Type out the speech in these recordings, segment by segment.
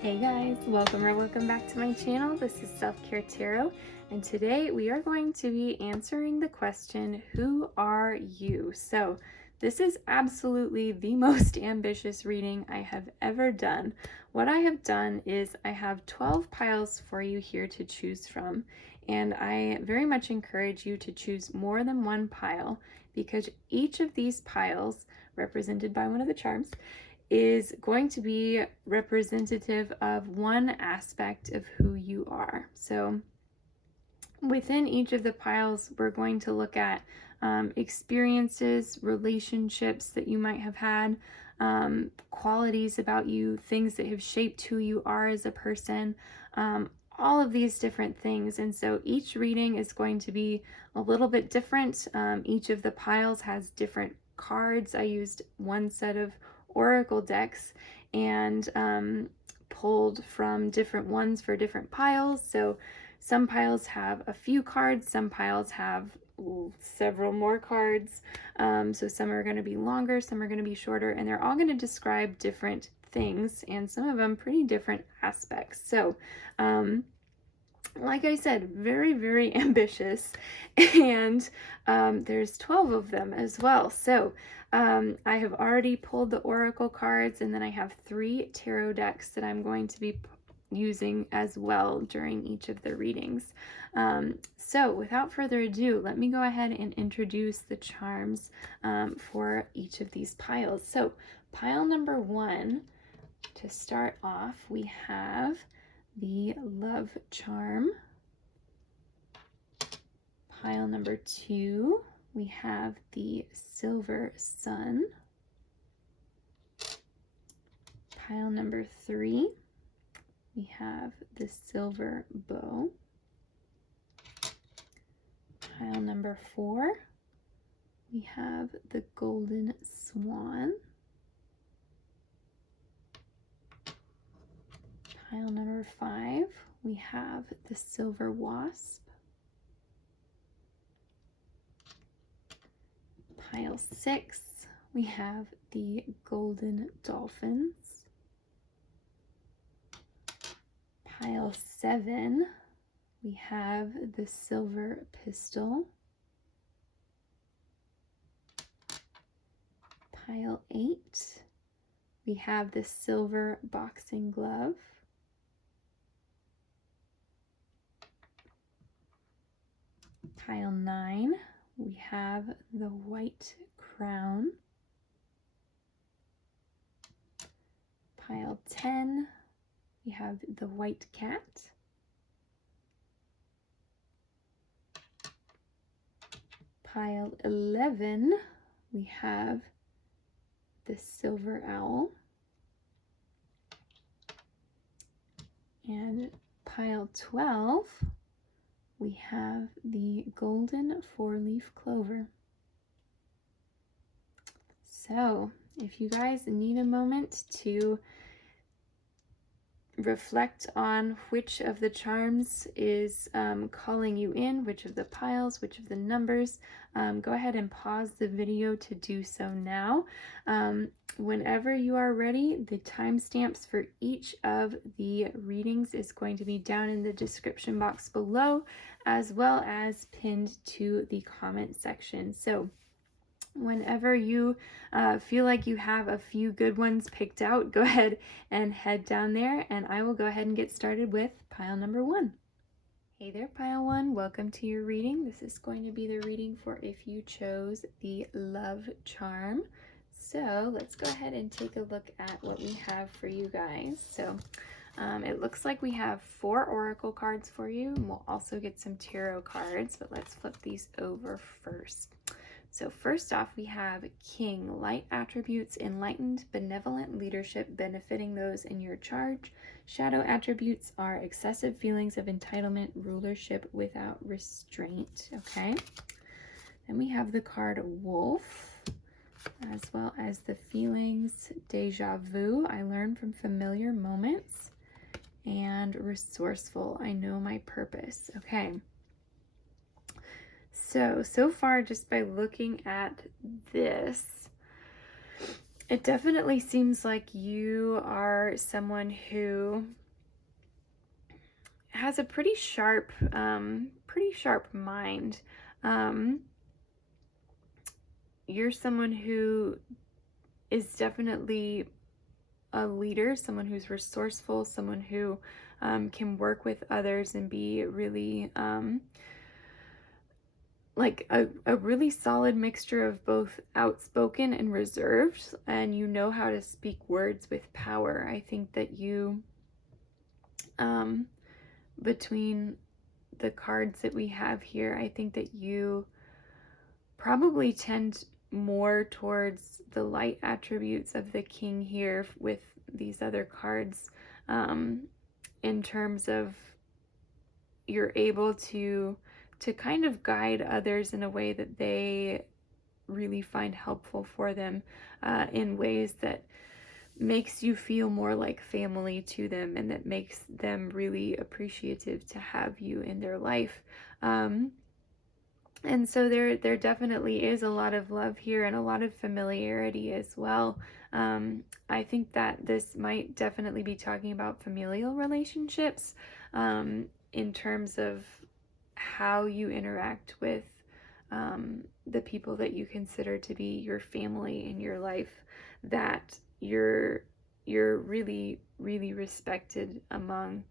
Hey guys, welcome or welcome back to my channel. This is Self-Care Tarot, and today we are going to be answering the question, who are you? So this is absolutely the most ambitious reading I have ever done. What I have done is I have 12 piles for you here to choose from, and I very much encourage you to choose more than one pile because each of these piles, represented by one of the charms, is going to be representative of one aspect of who you are. So within each of the piles, we're going to look at experiences, relationships that you might have had, qualities about you, things that have shaped who you are as a person, all of these different things. And so each reading is going to be a little bit different. Each of the piles has different cards. I used one set of oracle decks and pulled from different ones for different piles. So some piles have a few cards, some piles have several more cards. So some are going to be longer, some are going to be shorter, and they're all going to describe different things, and some of them pretty different aspects. So like I said, very, very ambitious, and there's 12 of them as well. So I have already pulled the oracle cards, and then I have 3 tarot decks that I'm going to be using as well during each of the readings. So without further ado, let me go ahead and introduce the charms for each of these piles. So pile number 1, to start off, we have the love charm. Pile number 2, we have the silver sun. Pile number 3, we have the silver bow. Pile number 4, we have the golden swan. Pile number 5, we have the silver wasp. Pile 6, we have the golden dolphins. Pile 7, we have the silver pistol. Pile 8, we have the silver boxing glove. Pile 9, we have the white crown. Pile 10, we have the white cat. Pile 11, we have the silver owl. And pile 12, we have the golden 4-leaf clover. So if you guys need a moment to reflect on which of the charms is calling you in, which of the piles, which of the numbers, go ahead and pause the video to do so now. Whenever you are ready, the timestamps for each of the readings is going to be down in the description box below, as well as pinned to the comment section. So whenever you feel like you have a few good ones picked out, go ahead and head down there, and I will go ahead and get started with pile number 1. Hey there, pile 1. Welcome to your reading. This is going to be the reading for if you chose the love charm. So let's go ahead and take a look at what we have for you guys. So it looks like we have 4 oracle cards for you, and we'll also get some tarot cards, but let's flip these over first. So first off, we have King, light attributes, enlightened, benevolent leadership benefiting those in your charge. Shadow attributes are excessive feelings of entitlement, rulership without restraint. Okay. Then we have the card Wolf, as well as the feelings Deja Vu, I learn from familiar moments, and Resourceful, I know my purpose. Okay. So far, just by looking at this, It definitely seems like you are someone who has a pretty sharp mind. Um, you're someone who is definitely a leader, someone who's resourceful, someone who can work with others and be really like a really solid mixture of both outspoken and reserved, and you know how to speak words with power. I think that you, um, between the cards that we have here, I think that you probably tend more towards the light attributes of the king here with these other cards, um, in terms of you're able to kind of guide others in a way that they really find helpful for them, in ways that makes you feel more like family to them, and that makes them really appreciative to have you in their life. And so there definitely is a lot of love here and a lot of familiarity as well. I think that this might definitely be talking about familial relationships, in terms of how you interact with the people that you consider to be your family in your life, that you're really, really respected among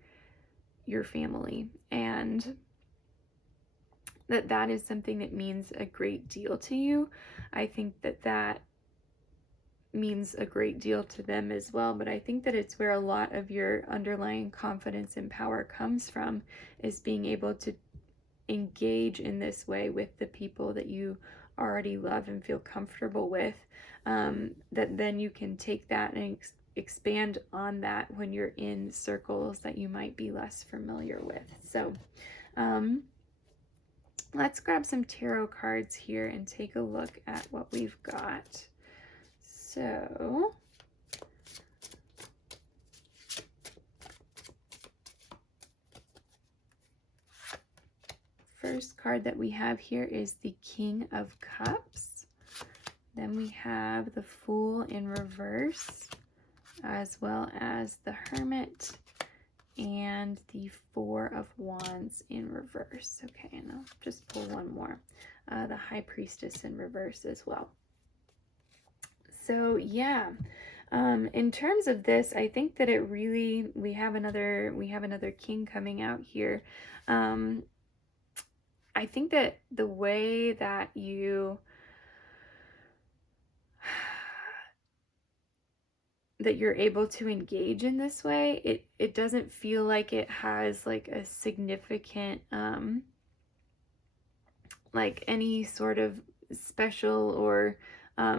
your family, and that is something that means a great deal to you. I think that means a great deal to them as well, but I think that it's where a lot of your underlying confidence and power comes from, is being able to engage in this way with the people that you already love and feel comfortable with, that then you can take that and expand on that when you're in circles that you might be less familiar with. So let's grab some tarot cards here and take a look at what we've got. So first card that we have here is the King of Cups. Then we have the Fool in reverse, as well as the Hermit and the Four of Wands in reverse. Okay, and I'll just pull one more. The High Priestess in reverse as well. So yeah, in terms of this, I think that it really, we have another king coming out here. I think that the way that you that you're able to engage in this way, it doesn't feel like it has like a significant like any sort of special or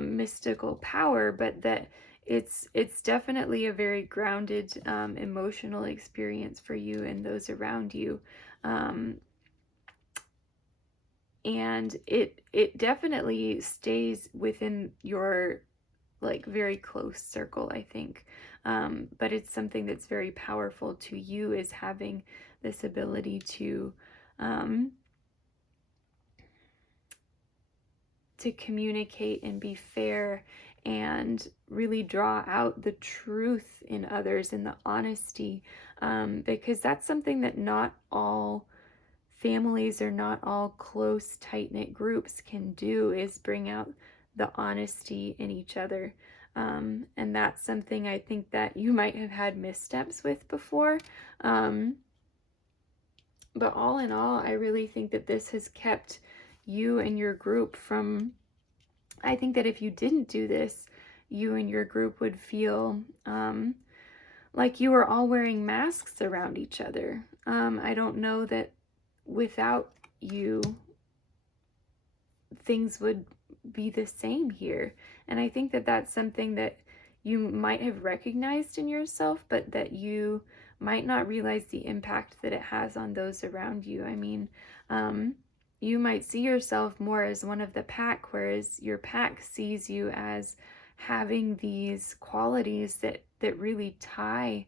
mystical power, but that it's definitely a very grounded emotional experience for you and those around you, and it definitely stays within your like very close circle, I think. But it's something that's very powerful to you, is having this ability to communicate and be fair and really draw out the truth in others and the honesty, because that's something that not all families or not all close, tight-knit groups can do, is bring out the honesty in each other. And that's something I think that you might have had missteps with before. But all in all, I really think that this has kept you and your group from, I think that if you didn't do this, you and your group would feel like you were all wearing masks around each other. I don't know that without you, things would be the same here. And I think that that's something that you might have recognized in yourself, but that you might not realize the impact that it has on those around you. I mean, you might see yourself more as one of the pack, whereas your pack sees you as having these qualities that really tie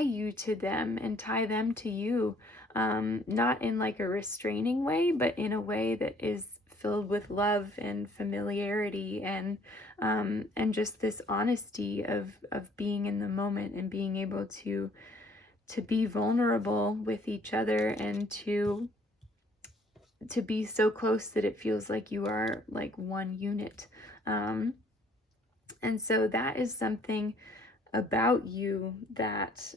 you to them and tie them to you, not in like a restraining way, but in a way that is filled with love and familiarity and just this honesty of being in the moment and being able to be vulnerable with each other and to be so close that it feels like you are like one unit. And so that is something about you that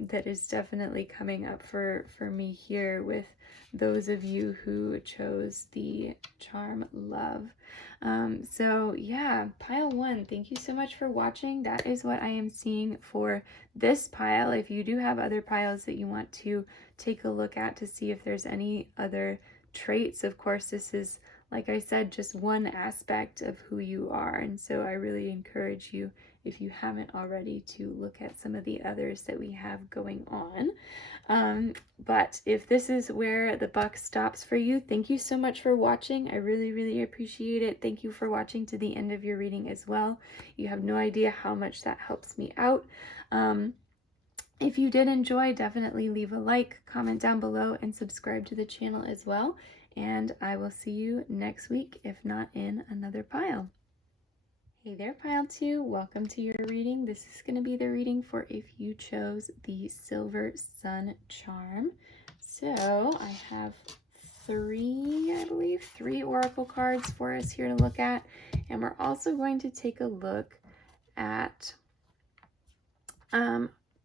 that is definitely coming up for me here with those of you who chose the charm love. So yeah, pile 1, thank you so much for watching. That is what I am seeing for this pile. If you do have other piles that you want to take a look at to see if there's any other traits, of course this is, like I said, just one aspect of who you are, and so I really encourage you, if you haven't already, to look at some of the others that we have going on. But if this is where the buck stops for you, thank you so much for watching. I really, really appreciate it. Thank you for watching to the end of your reading as well. You have no idea how much that helps me out. If you did enjoy, definitely leave a like, comment down below, and subscribe to the channel as well. And I will see you next week, if not in another pile. Hey there, pile 2. Welcome to your reading. This is going to be the reading for if you chose the Silver Sun charm. So I have three oracle cards for us here to look at. And we're also going to take a look at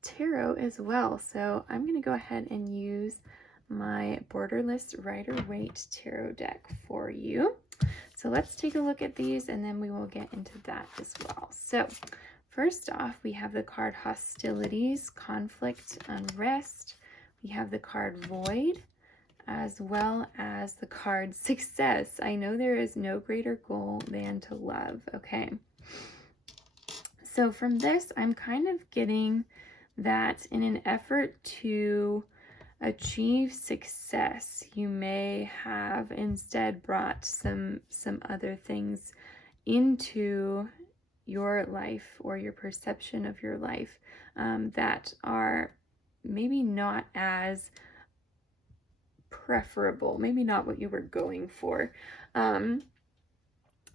tarot as well. So I'm going to go ahead and use my Borderless Rider-Waite tarot deck for you. So let's take a look at these and then we will get into that as well. So first off, we have the card Hostilities, Conflict, Unrest. We have the card Void, as well as the card Success. I know there is no greater goal than to love. Okay. So from this, I'm kind of getting that in an effort to achieve success, you may have instead brought some other things into your life or your perception of your life that are maybe not as preferable, maybe not what you were going for.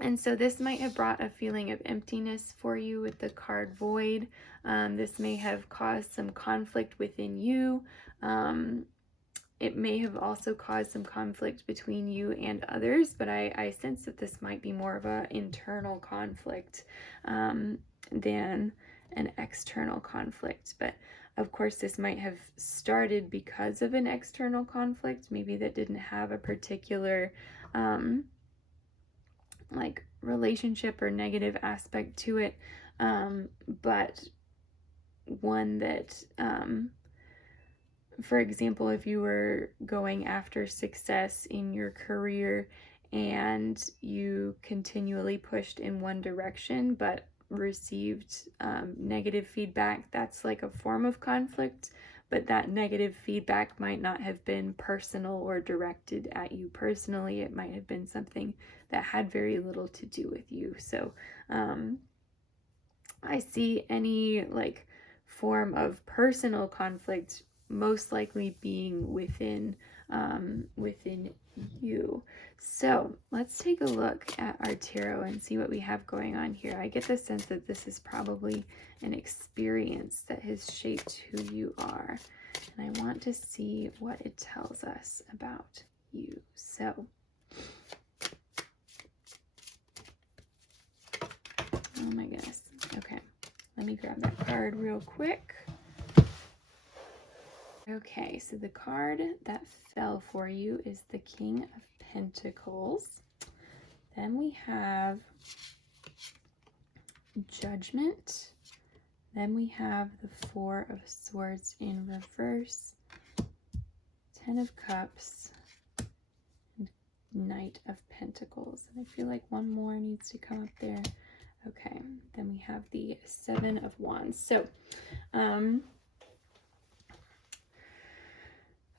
And so this might have brought a feeling of emptiness for you with the card Void. This may have caused some conflict within you. It may have also caused some conflict between you and others, but I sense that this might be more of an internal conflict than an external conflict. But of course, this might have started because of an external conflict, maybe that didn't have a particular like relationship or negative aspect to it, but one that for example, if you were going after success in your career and you continually pushed in one direction but received negative feedback, that's like a form of conflict, but that negative feedback might not have been personal or directed at you personally. It might have been something that had very little to do with you. So I see any like form of personal conflict most likely being within you. So let's take a look at our tarot and see what we have going on here. I get the sense that this is probably an experience that has shaped who you are, and I want to see what it tells us about you. So oh my goodness. Okay, let me grab that card real quick. Okay, so the card that fell for you is the King of Pentacles. Then we have Judgment. Then we have the Four of Swords in reverse, Ten of Cups, and Knight of Pentacles. And I feel like one more needs to come up there. Okay, then we have the Seven of Wands. So,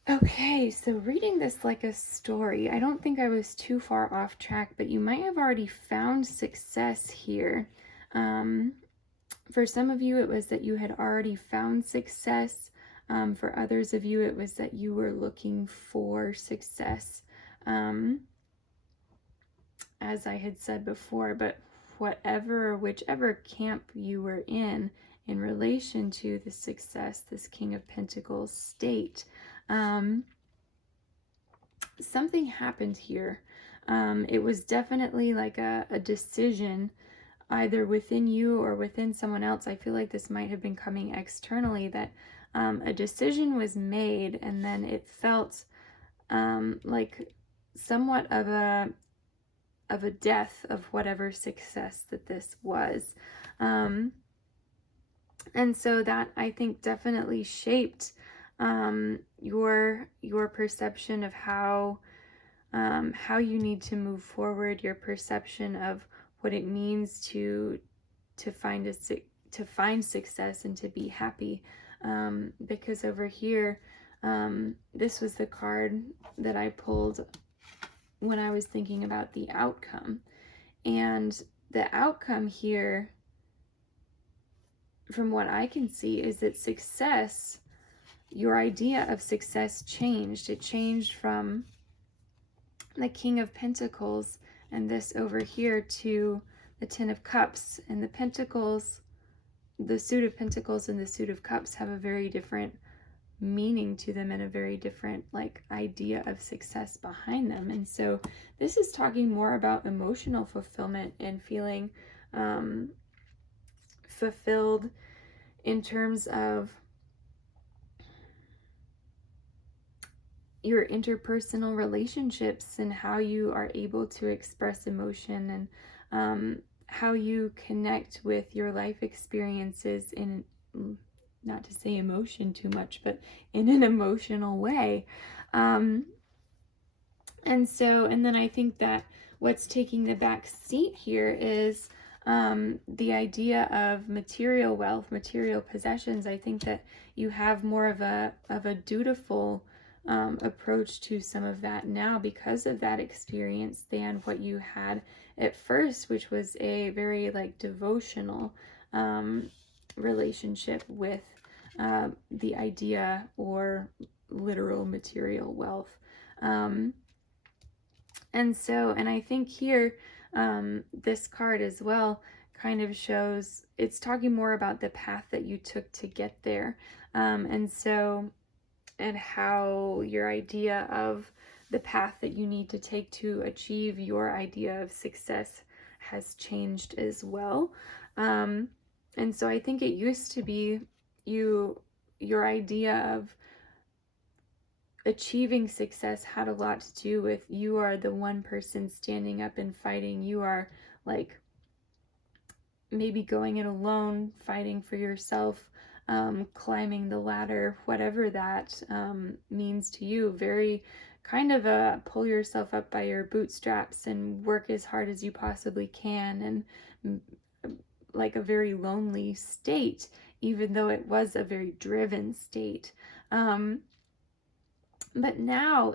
okay, so reading this like a story, I don't think I was too far off track, but you might have already found success here. For some of you, it was that you had already found success. For others of you, it was that you were looking for success. as I had said before, but whatever or whichever camp you were in relation to the success, this King of Pentacles state, something happened here. It was definitely like a decision either within you or within someone else. I feel like this might have been coming externally, that a decision was made and then it felt like somewhat of a death of whatever success that this was. And so that, I think, definitely shaped your perception of how you need to move forward, your perception of what it means to find success and to be happy. Because over here, this was the card that I pulled when I was thinking about the outcome. And the outcome here, from what I can see, is that success, your idea of success changed. It changed from the King of Pentacles and this over here to the Ten of Cups. And the Pentacles, the suit of Pentacles and the suit of Cups have a very different meaning to them and a very different like idea of success behind them. And so this is talking more about emotional fulfillment and feeling fulfilled in terms of your interpersonal relationships and how you are able to express emotion, and how you connect with your life experiences in, not to say emotion too much, but in an emotional way. And then I think that what's taking the back seat here is the idea of material wealth, material possessions. I think that you have more of a dutiful approach to some of that now because of that experience than what you had at first, which was a very like devotional relationship with the idea or literal material wealth. And I think here, this card as well kind of shows, it's talking more about the path that you took to get there. And how your idea of the path that you need to take to achieve your idea of success has changed as well. And so I think it used to be your idea of achieving success had a lot to do with you are the one person standing up and fighting. You are like maybe going it alone, fighting for yourself, climbing the ladder, whatever that means to you. Very kind of a pull yourself up by your bootstraps and work as hard as you possibly can, and like a very lonely state, even though it was a very driven state. But now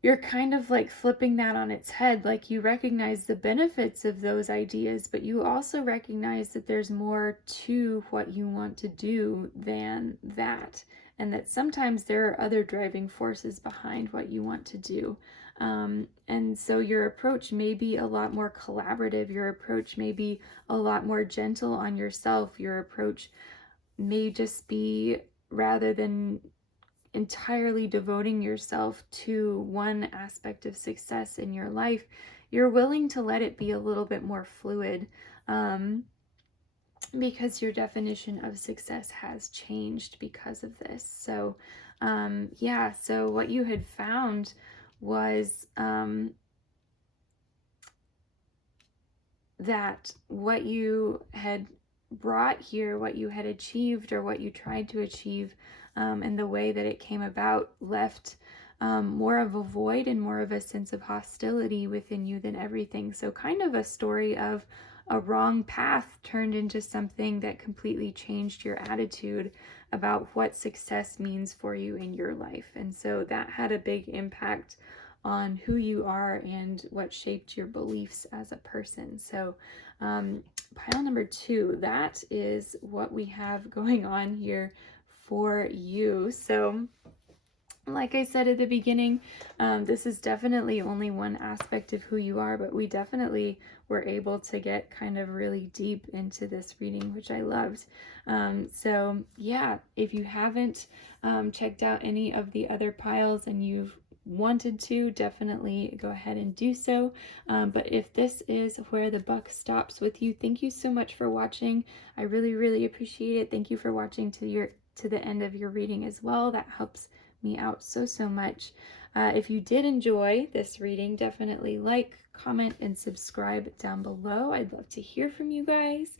you're kind of like flipping that on its head. Like you recognize the benefits of those ideas, but you also recognize that there's more to what you want to do than that. And that sometimes there are other driving forces behind what you want to do. And so your approach may be a lot more collaborative. Your approach may be a lot more gentle on yourself. Your approach may just be, rather than entirely devoting yourself to one aspect of success in your life, you're willing to let it be a little bit more fluid, because your definition of success has changed because of this. So yeah, so what you had found was that what you had brought here, what you had achieved or what you tried to achieve, and the way that it came about left more of a void and more of a sense of hostility within you than everything. So kind of a story of a wrong path turned into something that completely changed your attitude about what success means for you in your life. And so that had a big impact on who you are and what shaped your beliefs as a person. So pile number 2, that is what we have going on here for you. So Like I said at the beginning, this is definitely only one aspect of who you are, but we definitely were able to get kind of really deep into this reading, which I loved. So yeah, if you haven't checked out any of the other piles and you've wanted to, definitely go ahead and do so. But if this is where the buck stops with you, thank you so much for watching. I really, really appreciate it. Thank you for watching to the end of your reading as well. That helps me out so much. If you did enjoy this reading, definitely like, comment, and subscribe down below. I'd love to hear from you guys.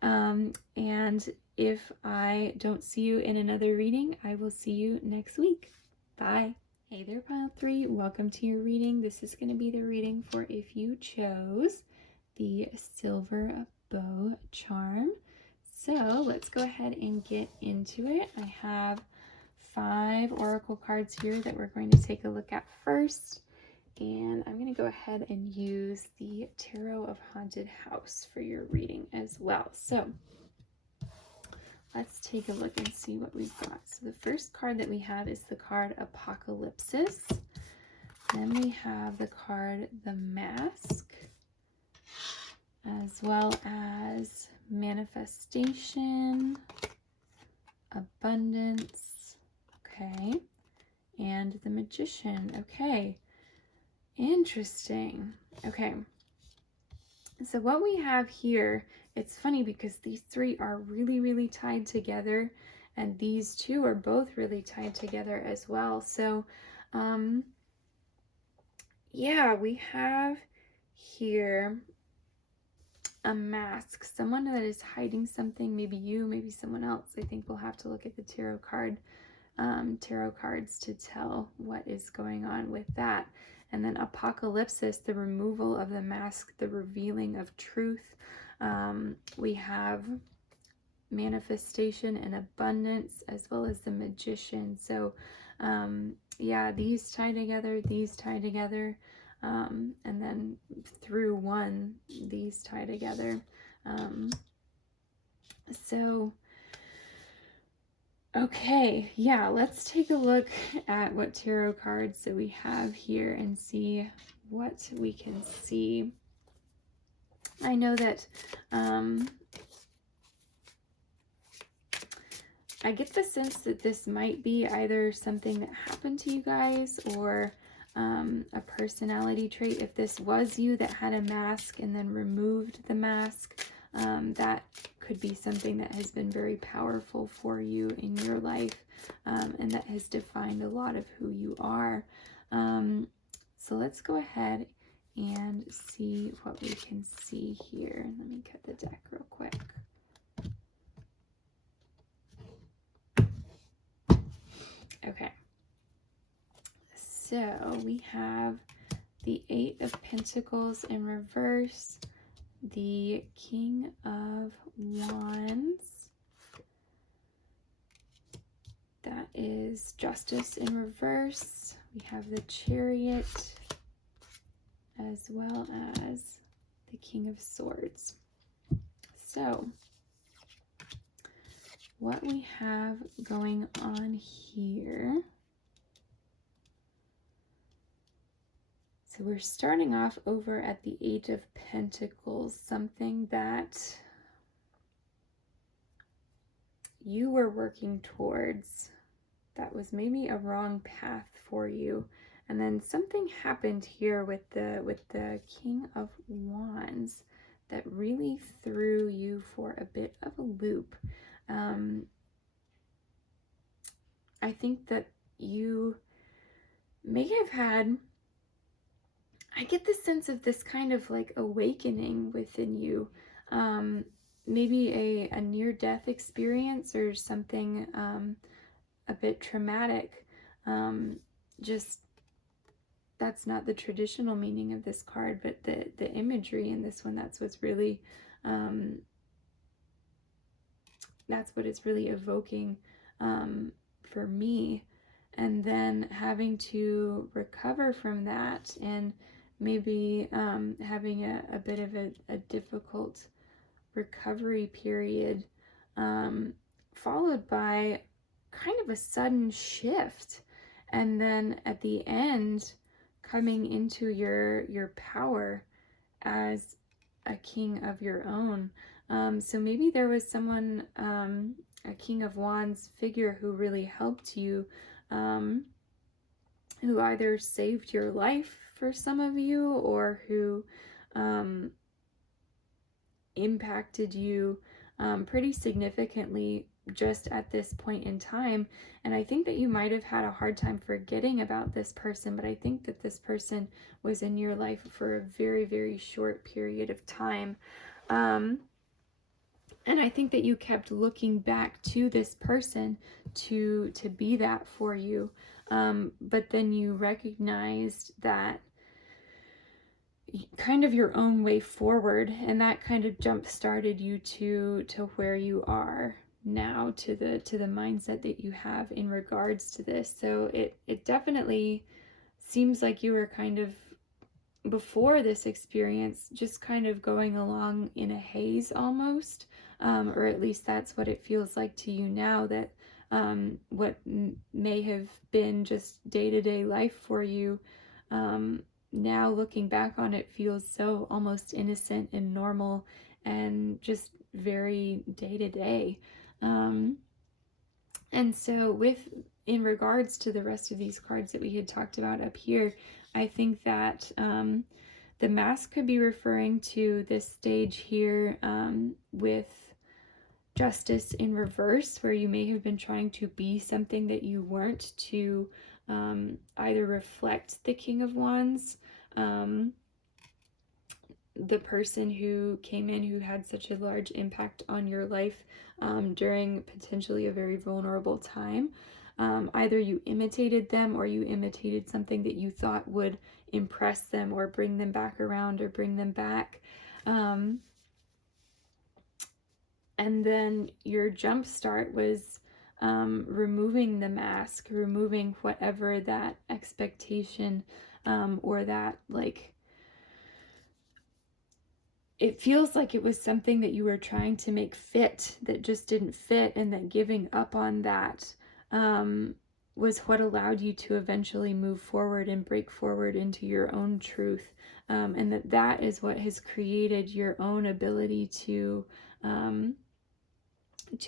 And if I don't see you in another reading, I will see you next week. Bye. Hey there, Pile 3. Welcome to your reading. This is going to be the reading for if you chose the Silver Bow Charm. So let's go ahead and get into it. I have 5 oracle cards here that we're going to take a look at first. And I'm going to go ahead and use the Tarot of Haunted House for your reading as well. So let's take a look and see what we've got. So the first card that we have is the card Apocalypsis. Then we have the card The Mask, as well as Manifestation, Abundance, okay, and the Magician. Okay, interesting. Okay, so what we have here, it's funny because these 3 are really tied together, and these 2 are both really tied together as well. So yeah, we have here a mask, someone that is hiding something, maybe you, maybe someone else. I think we'll have to look at the tarot cards to tell what is going on with that. And then Apocalypsis, the removal of the mask, the revealing of truth. We have Manifestation and Abundance, as well as the Magician. So yeah, these tie together, and then through one, these tie together. So okay, yeah, let's take a look at what tarot cards that we have here and see what we can see. I know that I get the sense that this might be either something that happened to you guys or a personality trait. If this was you that had a mask and then removed the mask, that could be something that has been very powerful for you in your life, and that has defined a lot of who you are. So let's go ahead and see what we can see here. Let me cut the deck real quick. Okay, so we have the 8 of Pentacles in reverse, the King of Wands, that is Justice in reverse, we have the Chariot, as well as the King of Swords. So what we have going on here, so we're starting off over at the 8 of Pentacles, something that you were working towards that was maybe a wrong path for you, and then something happened here with the King of Wands that really threw you for a bit of a loop. I think that you may have had, I get the sense of this kind of like awakening within you, maybe a near-death experience or something a bit traumatic. Just that's not the traditional meaning of this card, but the imagery in this one, that's what's really that's what it's really evoking for me. And then having to recover from that, and maybe having a bit of a difficult recovery period, followed by kind of a sudden shift. And then at the end, coming into your power as a king of your own. So maybe there was someone, a King of Wands figure who really helped you, who either saved your life for some of you, or who um, impacted you pretty significantly just at this point in time. And I think that you might have had a hard time forgetting about this person, but I think that this person was in your life for a very, very short period of time. And I think that you kept looking back to this person to be that for you. But then you recognized that kind of your own way forward, and that kind of jump started you to where you are now, to the mindset that you have in regards to this. So it definitely seems like you were kind of, before this experience, just kind of going along in a haze almost, or at least that's what it feels like to you now, that what may have been just day-to-day life for you, now looking back on it, feels so almost innocent and normal and just very day-to-day. And so in regards to the rest of these cards that we had talked about up here, I think that the mask could be referring to this stage here, with Justice in reverse, where you may have been trying to be something that you weren't, to either reflect the King of Wands, the person who came in who had such a large impact on your life during potentially a very vulnerable time. Either you imitated them, or you imitated something that you thought would impress them or bring them back around or bring them back. And then your jump start was removing the mask, removing whatever that expectation, or that, like, it feels like it was something that you were trying to make fit that just didn't fit, and that giving up on that was what allowed you to eventually move forward and break forward into your own truth, and that is what has created your own ability to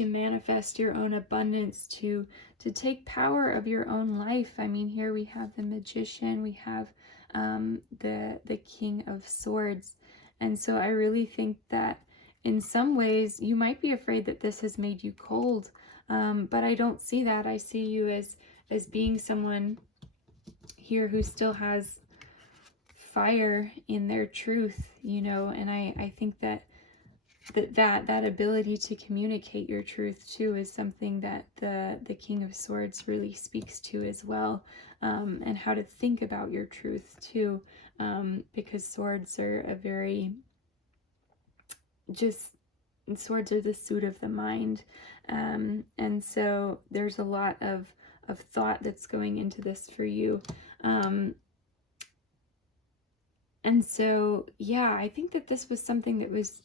manifest your own abundance, to take power of your own life. I mean, here we have the Magician, we have the King of Swords. And so I really think that in some ways you might be afraid that this has made you cold, but I don't see that. I see you as being someone here who still has fire in their truth, and I think that that ability to communicate your truth too is something that the King of Swords really speaks to as well, and how to think about your truth too, because swords are a very, just, swords are the suit of the mind, and so there's a lot of thought that's going into this for you, and so yeah, I think that this was something that was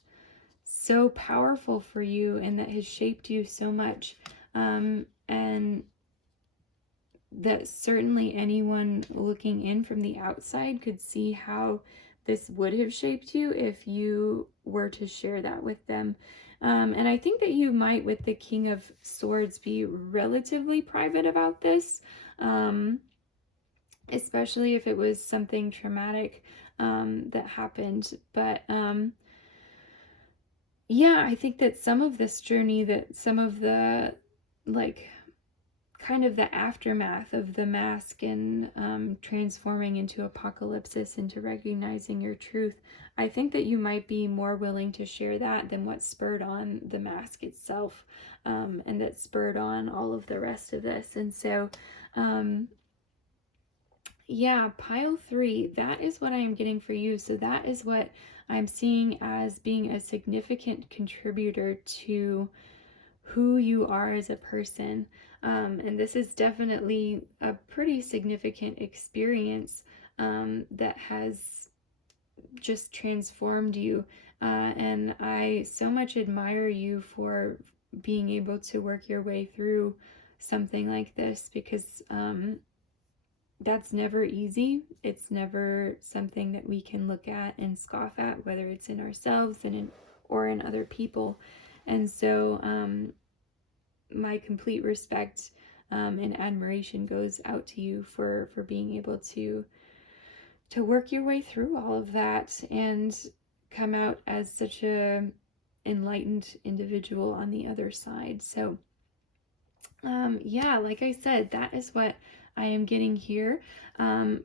so powerful for you and that has shaped you so much, and that certainly anyone looking in from the outside could see how this would have shaped you if you were to share that with them. And I think that you might, with the King of Swords, be relatively private about this, especially if it was something traumatic that happened. But yeah, I think that some of this journey, that some of the, like, kind of the aftermath of the mask and transforming into apocalypsis, into recognizing your truth, I think that you might be more willing to share that than what spurred on the mask itself, and that spurred on all of the rest of this. And so, yeah, pile 3, that is what I am getting for you. So that is what I'm seeing as being a significant contributor to who you are as a person. And this is definitely a pretty significant experience that has just transformed you. And I so much admire you for being able to work your way through something like this, because that's never easy. It's never something that we can look at and scoff at, whether it's in ourselves or in other people. And so my complete respect and admiration goes out to you for being able to work your way through all of that and come out as such a enlightened individual on the other side. So yeah, like I said, that is what I am getting here. Um,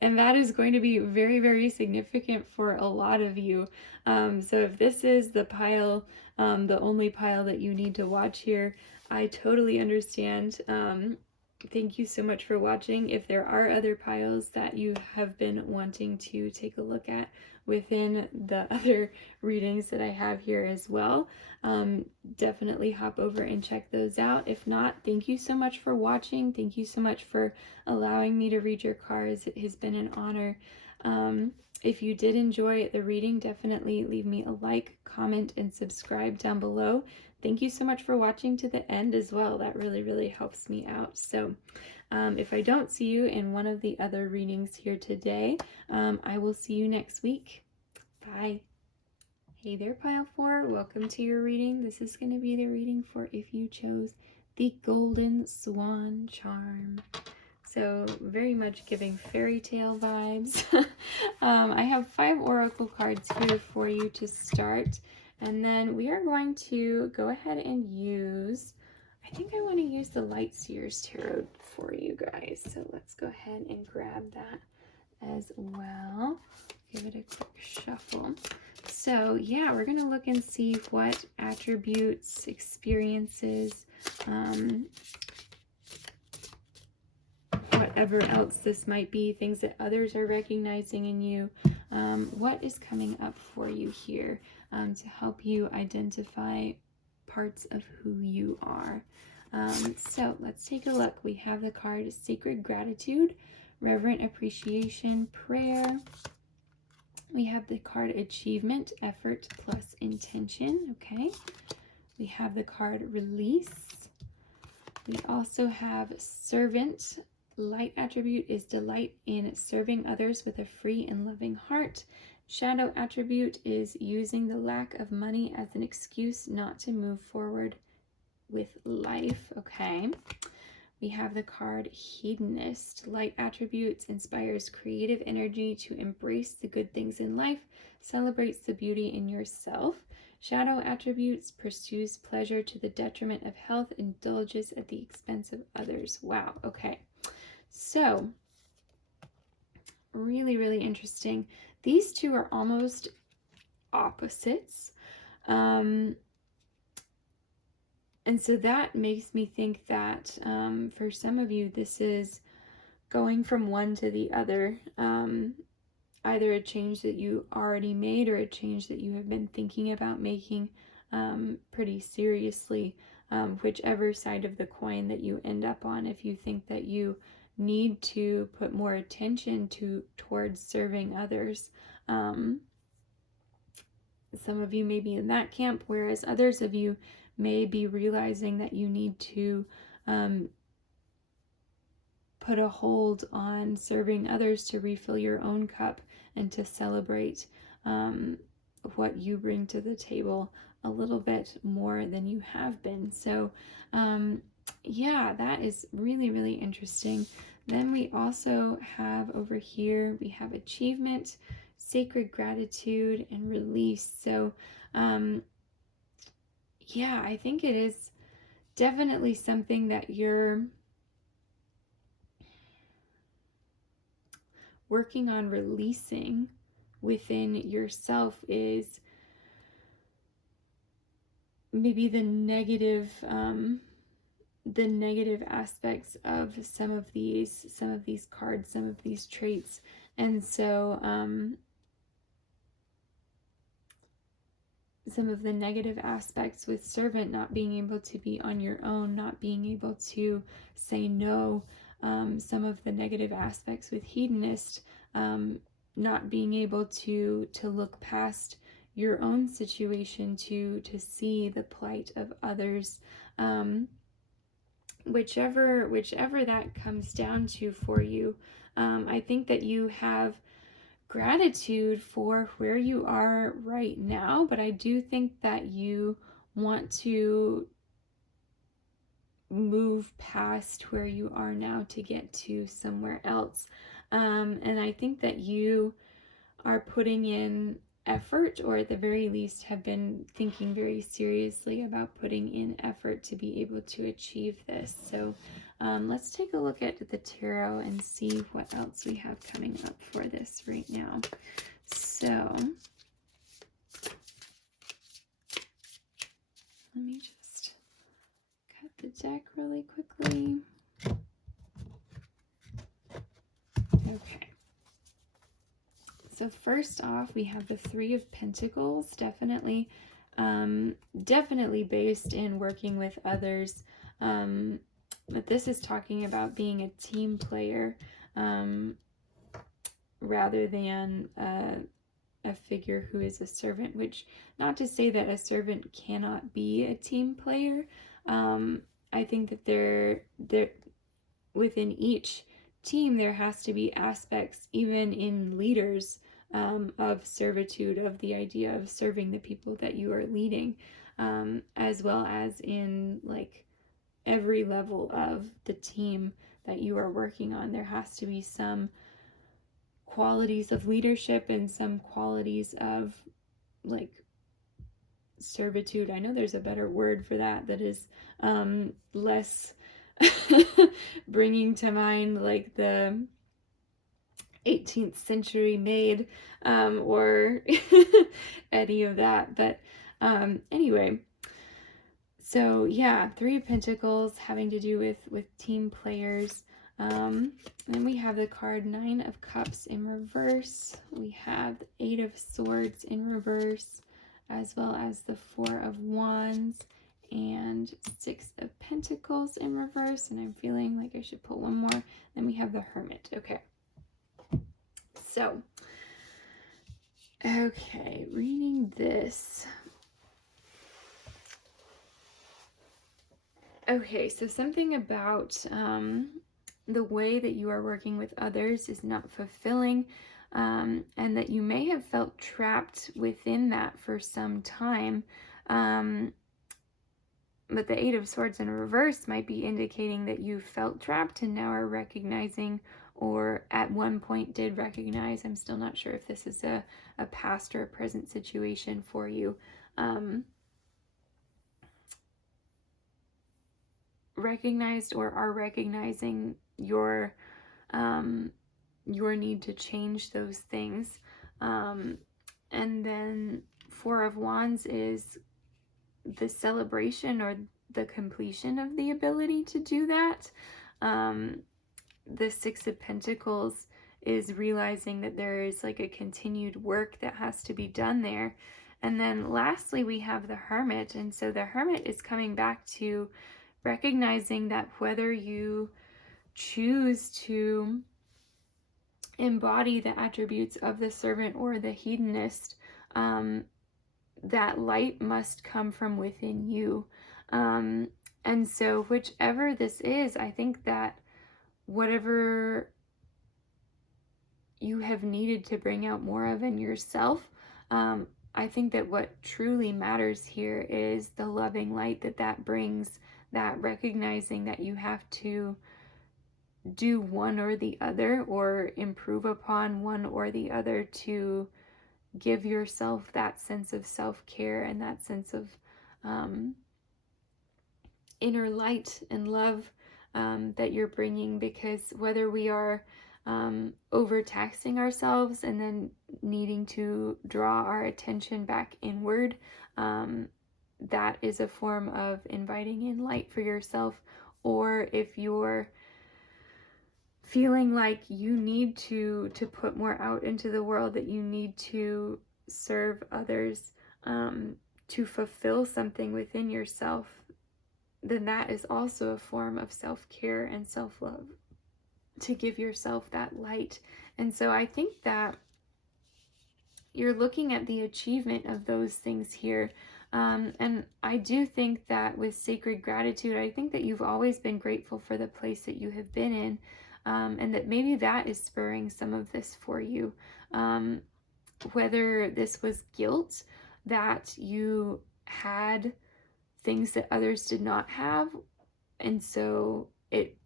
and that is going to be very, very significant for a lot of you. So if this is the pile, the only pile that you need to watch here, I totally understand. Thank you so much for watching. If there are other piles that you have been wanting to take a look at within the other readings that I have here as well, definitely hop over and check those out. If not, thank you so much for watching. Thank you so much for allowing me to read your cards. It has been an honor. If you did enjoy the reading, definitely leave me a like, comment, and subscribe down below. Thank you so much for watching to the end as well. That really, really helps me out. So if I don't see you in one of the other readings here today, I will see you next week. Bye. Hey there, Pile 4. Welcome to your reading. This is going to be the reading for if you chose the Golden Swan Charm. So very much giving fairy tale vibes. I have 5 oracle cards here for you to start. And then we are going to go ahead and use, I think I want to use the Light Seers Tarot for you guys. So let's go ahead and grab that as well. Give it a quick shuffle. So yeah, we're going to look and see what attributes, experiences, whatever else this might be, things that others are recognizing in you, what is coming up for you here to help you identify parts of who you are. So let's take a look. We have the card Sacred Gratitude, Reverent Appreciation, Prayer. We have the card Achievement, Effort plus Intention. Okay. We have the card Release. We also have Servant. Light attribute is delight in serving others with a free and loving heart. Shadow attribute is using the lack of money as an excuse not to move forward with life. Okay. We have the card Hedonist. Light attributes inspires creative energy to embrace the good things in life, celebrates the beauty in yourself. Shadow attributes pursues pleasure to the detriment of health, indulges at the expense of others. Wow, okay. So, really, really interesting. These two are almost opposites. And so that makes me think that for some of you, this is going from one to the other, either a change that you already made or a change that you have been thinking about making pretty seriously, whichever side of the coin that you end up on. If you think that you need to put more attention towards serving others, some of you may be in that camp, whereas others of you may be realizing that you need to put a hold on serving others to refill your own cup and to celebrate what you bring to the table a little bit more than you have been. So yeah, that is really, really interesting. Then we also have over here, we have Achievement, Sacred Gratitude, and Release. So yeah, I think it is definitely something that you're working on releasing within yourself, is maybe the negative aspects of some of these cards, some of these traits. And so some of the negative aspects with Servant, not being able to be on your own, not being able to say no, some of the negative aspects with Hedonist, not being able to look past your own situation to see the plight of others. whichever that comes down to for you. I think that you have gratitude for where you are right now, but I do think that you want to move past where you are now to get to somewhere else. And I think that you are putting in effort, or at the very least have been thinking very seriously about putting in effort to be able to achieve this. So let's take a look at the tarot and see what else we have coming up for this right now. So let me just cut the deck really quickly. Okay. So first off, we have the Three of Pentacles, definitely based in working with others. But this is talking about being a team player rather than a figure who is a servant, which, not to say that a servant cannot be a team player. I think that they're within each team, there has to be aspects, even in leaders, of servitude, of the idea of serving the people that you are leading, as well as in like every level of the team that you are working on. There has to be some qualities of leadership and some qualities of like servitude. I know there's a better word for that is less bringing to mind like the 18th century maid or any of that. But anyway, so yeah, Three of Pentacles having to do with team players. Then we have the card Nine of Cups in reverse. We have the Eight of Swords in reverse, as well as the Four of Wands and Six of Pentacles in reverse. And I'm feeling like I should pull one more. Then we have the Hermit. Okay. So, okay, reading this. Okay, so something about the way that you are working with others is not fulfilling, and that you may have felt trapped within that for some time. But the Eight of Swords in reverse might be indicating that you felt trapped and now are recognizing, or at one point did recognize. I'm still not sure if this is a past or a present situation for you. Recognized or are recognizing your need to change those things. And then Four of Wands is the celebration or the completion of the ability to do that. The Six of Pentacles is realizing that there is like a continued work that has to be done there. And then lastly, we have the Hermit. And so the Hermit is coming back to recognizing that whether you choose to embody the attributes of the servant or the hedonist, that light must come from within you. And so whichever this is, I think that whatever you have needed to bring out more of in yourself, I think that what truly matters here is the loving light that brings, that recognizing that you have to do one or the other, or improve upon one or the other, to give yourself that sense of self-care and that sense of inner light and love that you're bringing. Because whether we are overtaxing ourselves and then needing to draw our attention back inward, that is a form of inviting in light for yourself. Or if you're feeling like you need to put more out into the world, that you need to serve others, to fulfill something within yourself, then that is also a form of self-care and self-love, to give yourself that light. And so I think that you're looking at the achievement of those things here. And I do think that with sacred gratitude, I think that you've always been grateful for the place that you have been in, and that maybe that is spurring some of this for you. Whether this was guilt that you had things that others did not have, and so it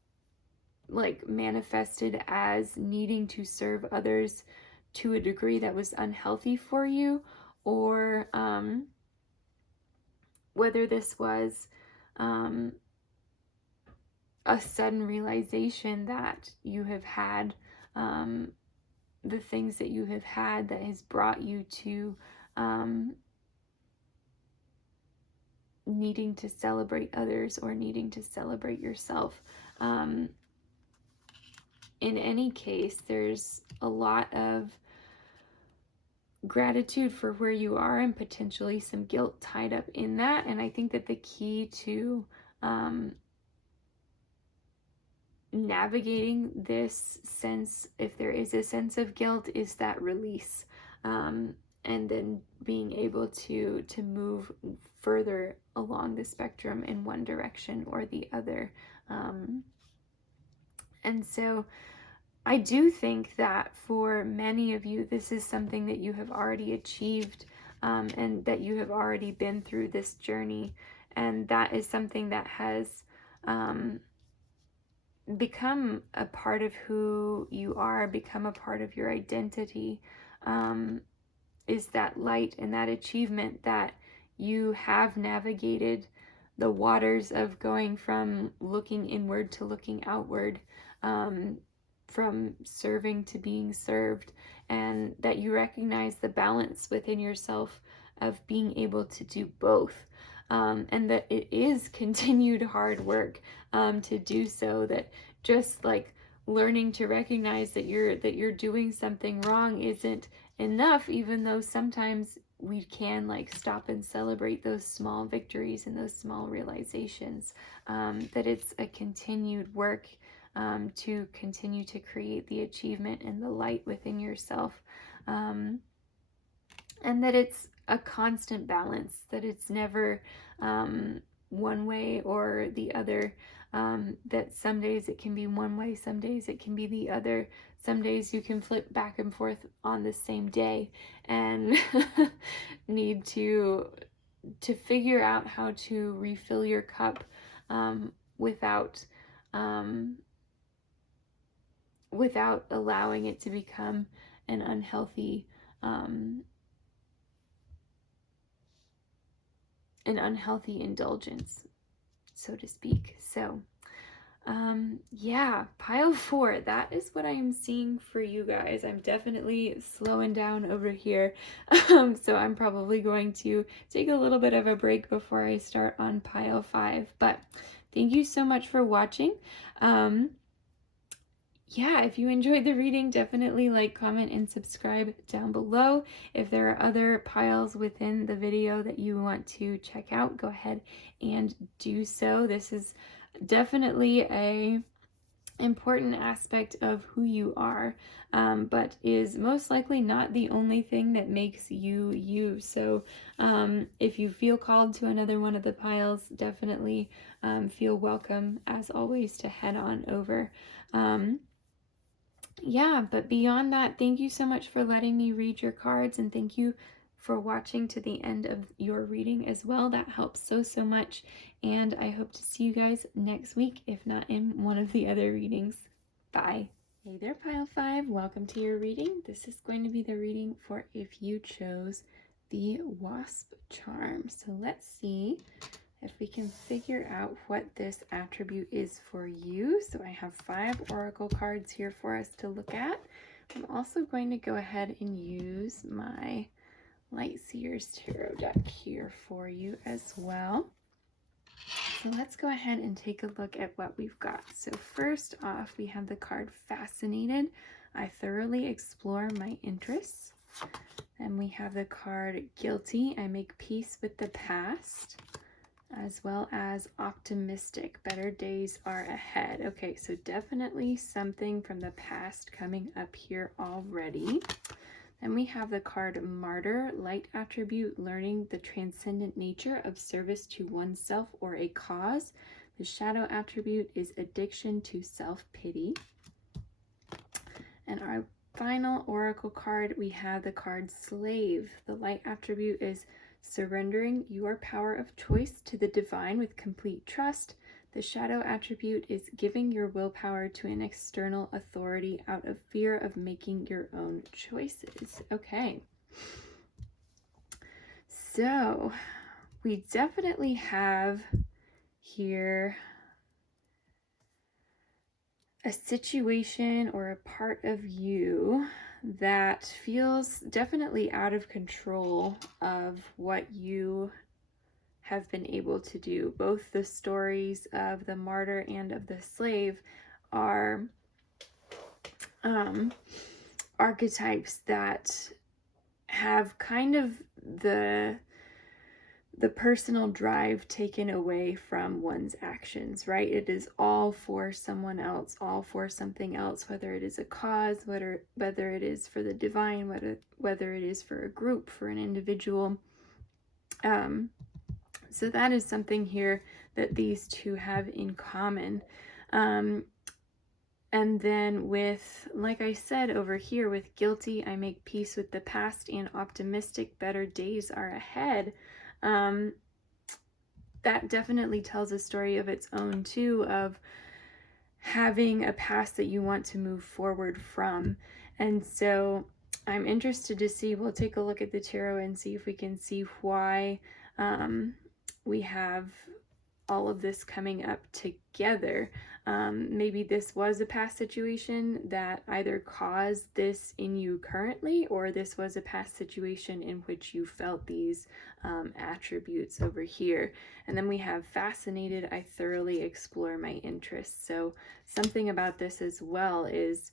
like manifested as needing to serve others to a degree that was unhealthy for you, or whether this was a sudden realization that you have had, the things that you have had that has brought you to needing to celebrate others or needing to celebrate yourself. In any case, there's a lot of gratitude for where you are and potentially some guilt tied up in that. And I think that the key to navigating this sense, if there is a sense of guilt, is that release, and then being able to move further along the spectrum in one direction or the other. And so I do think that for many of you, this is something that you have already achieved, and that you have already been through this journey. And that is something that has become a part of who you are, become a part of your identity, is that light and that achievement that you have navigated the waters of going from looking inward to looking outward, from serving to being served, and that you recognize the balance within yourself of being able to do both, and that it is continued hard work to do so, that just like learning to recognize that you're doing something wrong isn't enough, even though sometimes we can like stop and celebrate those small victories and those small realizations, that it's a continued work to continue to create the achievement and the light within yourself, and that it's a constant balance, that it's never one way or the other, that some days it can be one way, some days it can be the other, some days you can flip back and forth on the same day and need to figure out how to refill your cup, without without allowing it to become an unhealthy indulgence, so to speak. So yeah, pile 4, that is what I am seeing for you guys. I'm definitely slowing down over here, so I'm probably going to take a little bit of a break before I start on pile 5, but thank you so much for watching. Yeah, if you enjoyed the reading, definitely like, comment, and subscribe down below. If there are other piles within the video that you want to check out, go ahead and do so. This is definitely a important aspect of who you are, but is most likely not the only thing that makes you you. So if you feel called to another one of the piles, definitely feel welcome as always to head on over. Yeah, but beyond that, thank you so much for letting me read your cards, and thank you for watching to the end of your reading as well. That helps so much, and I hope to see you guys next week, if not in one of the other readings. Bye. Hey there, pile 5. Welcome to your reading. This is going to be the reading for if you chose the Wasp charm. So let's see if we can figure out what this attribute is for you. So I have 5 oracle cards here for us to look at. I'm also going to go ahead and use my Light Seers Tarot deck here for you as well. So let's go ahead and take a look at what we've got. So first off, we have the card Fascinated. I thoroughly explore my interests. And we have the card Guilty. I make peace with the past. As well as Optimistic. Better days are ahead. Okay, so definitely something from the past coming up here already. And we have the card Martyr, light attribute, learning the transcendent nature of service to oneself or a cause. The shadow attribute is addiction to self-pity. And our final oracle card, we have the card Slave. The light attribute is surrendering your power of choice to the divine with complete trust. The shadow attribute is giving your willpower to an external authority out of fear of making your own choices. Okay. So we definitely have here a situation or a part of you that feels definitely out of control of what you have been able to do. Both the stories of the martyr and of the slave are archetypes that have kind of the personal drive taken away from one's actions, right? It is all for someone else, all for something else, whether it is a cause, whether it is for the divine, whether it is for a group, for an individual. So that is something here that these two have in common. And then with, like I said over here, with guilty, I make peace with the past, and optimistic, better days are ahead. That definitely tells a story of its own too, of having a past that you want to move forward from. And so I'm interested to see, we'll take a look at the tarot and see if we can see why we have all of this coming up together. Maybe this was a past situation that either caused this in you currently, or this was a past situation in which you felt these attributes over here. And then we have fascinated, I thoroughly explore my interests. So something about this as well is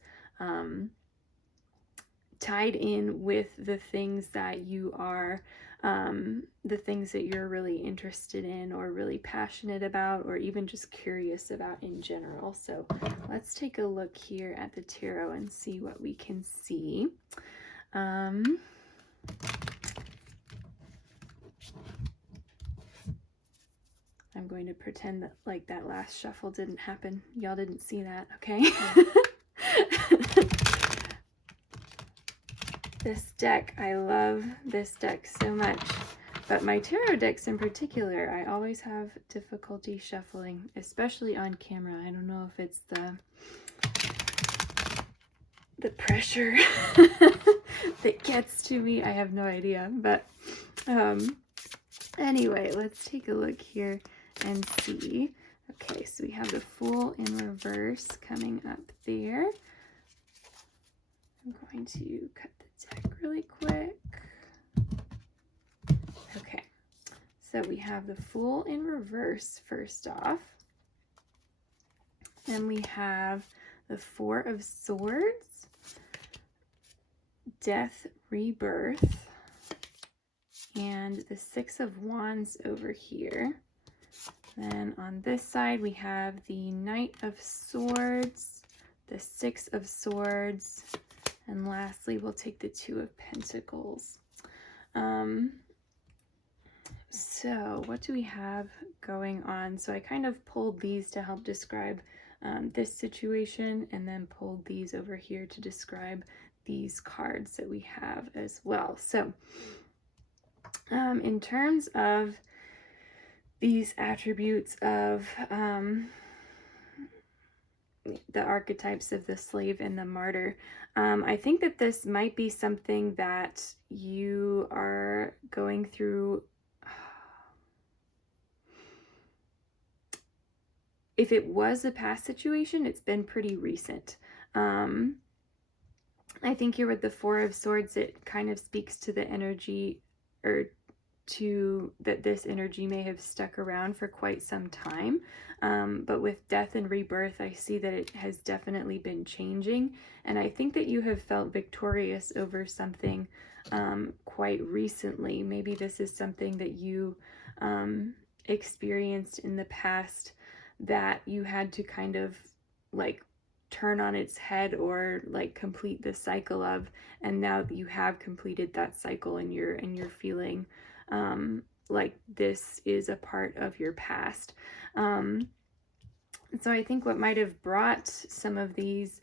tied in with the things that you are the things that you're really interested in or really passionate about, or even just curious about in general. So let's take a look here at the tarot and see what we can see. I'm going to pretend that like that last shuffle didn't happen. Y'all didn't see that, okay? This deck, I love this deck so much. But my tarot decks in particular, I always have difficulty shuffling, especially on camera. I don't know if it's the pressure that gets to me. I have no idea. But anyway, let's take a look here and see. Okay, so we have the Fool in reverse coming up there. I'm going to cut the deck really quick. Okay, so we have the Fool in reverse first off. Then we have the Four of Swords, Death, Rebirth, and the Six of Wands over here. Then on this side we have the Knight of Swords, the Six of Swords, and lastly we'll take the Two of Pentacles. So what do we have going on? So I kind of pulled these to help describe this situation, and then pulled these over here to describe these cards that we have as well. So in terms of these attributes of the archetypes of the slave and the martyr, I think that this might be something that you are going through. If it was a past situation, it's been pretty recent. I think here with the Four of Swords, it kind of speaks to the energy, or to that this energy may have stuck around for quite some time. But with Death and Rebirth, I see that it has definitely been changing. And I think that you have felt victorious over something quite recently. Maybe this is something that you experienced in the past that you had to kind of like turn on its head or like complete the cycle of, and now that you have completed that cycle and you're feeling like this is a part of your past. So I think what might have brought some of these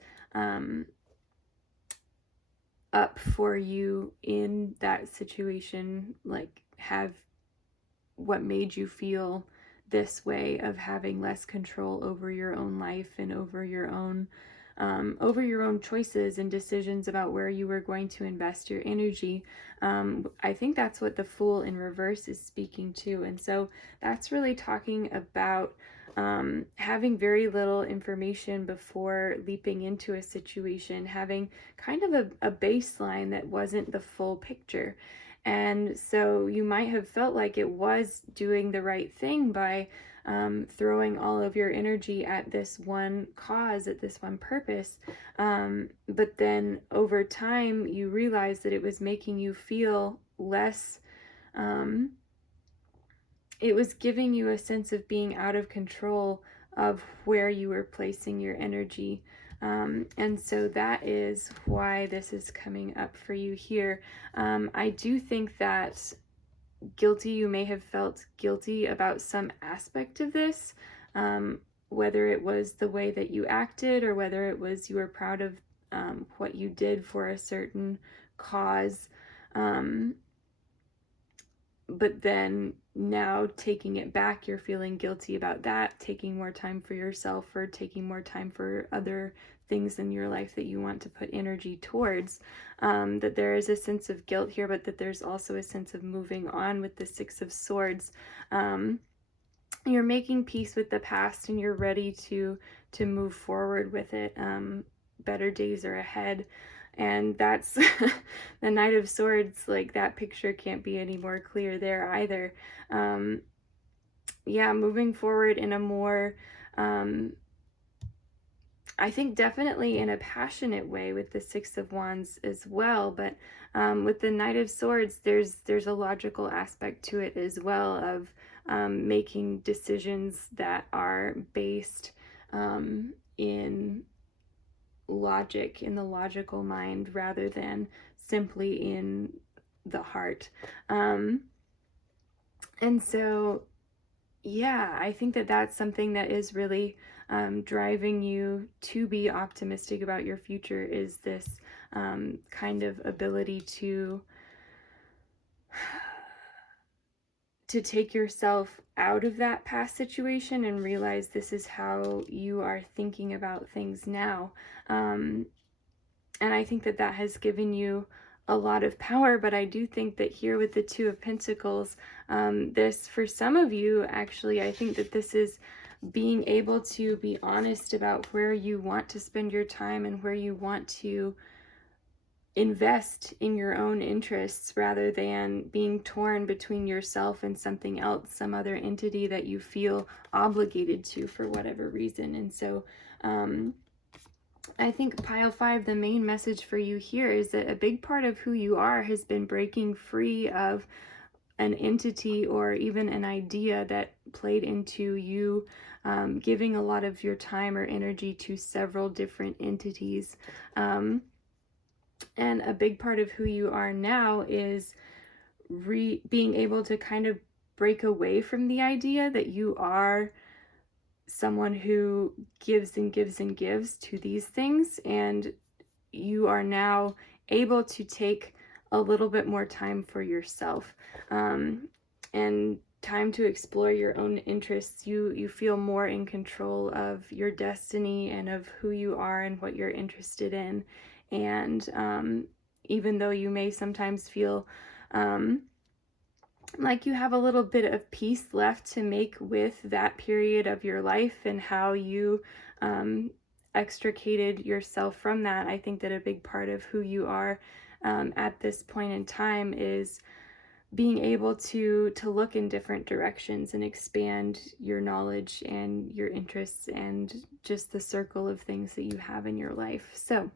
up for you in that situation, like have what made you feel this way of having less control over your own life and over your own choices and decisions about where you were going to invest your energy. I think that's what the Fool in reverse is speaking to. And so that's really talking about having very little information before leaping into a situation, having kind of a baseline that wasn't the full picture. And so you might have felt like it was doing the right thing by throwing all of your energy at this one cause, at this one purpose. But then over time, you realize that it was making you feel less. It was giving you a sense of being out of control of where you were placing your energy. And so that is why this is coming up for you here. I do think that you may have felt guilty about some aspect of this, whether it was the way that you acted or whether it was you were proud of what you did for a certain cause. But then now taking it back, you're feeling guilty about that, taking more time for yourself or taking more time for other things in your life that you want to put energy towards. That there is a sense of guilt here, but that there's also a sense of moving on with the Six of Swords. You're making peace with the past and you're ready to move forward with it. Better days are ahead. And that's the Knight of Swords. Like, that picture can't be any more clear there either. Yeah, moving forward in a more, I think definitely in a passionate way with the Six of Wands as well. But with the Knight of Swords, there's a logical aspect to it as well of making decisions that are based in logic, in the logical mind, rather than simply in the heart. And so, yeah, I think that that's something that is really driving you to be optimistic about your future, is this kind of ability to take yourself out of that past situation and realize this is how you are thinking about things now. And I think that that has given you a lot of power, but I do think that here with the Two of Pentacles, this, for some of you, actually, I think that this is being able to be honest about where you want to spend your time and where you want to invest in your own interests, rather than being torn between yourself and something else, some other entity that you feel obligated to for whatever reason. And so I think pile 5, the main message for you here is that a big part of who you are has been breaking free of an entity or even an idea that played into you giving a lot of your time or energy to several different entities. And a big part of who you are now is being able to kind of break away from the idea that you are someone who gives and gives and gives to these things, and you are now able to take a little bit more time for yourself and time to explore your own interests. You feel more in control of your destiny and of who you are and what you're interested in. And even though you may sometimes feel like you have a little bit of peace left to make with that period of your life and how you extricated yourself from that, I think that a big part of who you are at this point in time is being able to look in different directions and expand your knowledge and your interests and just the circle of things that you have in your life. So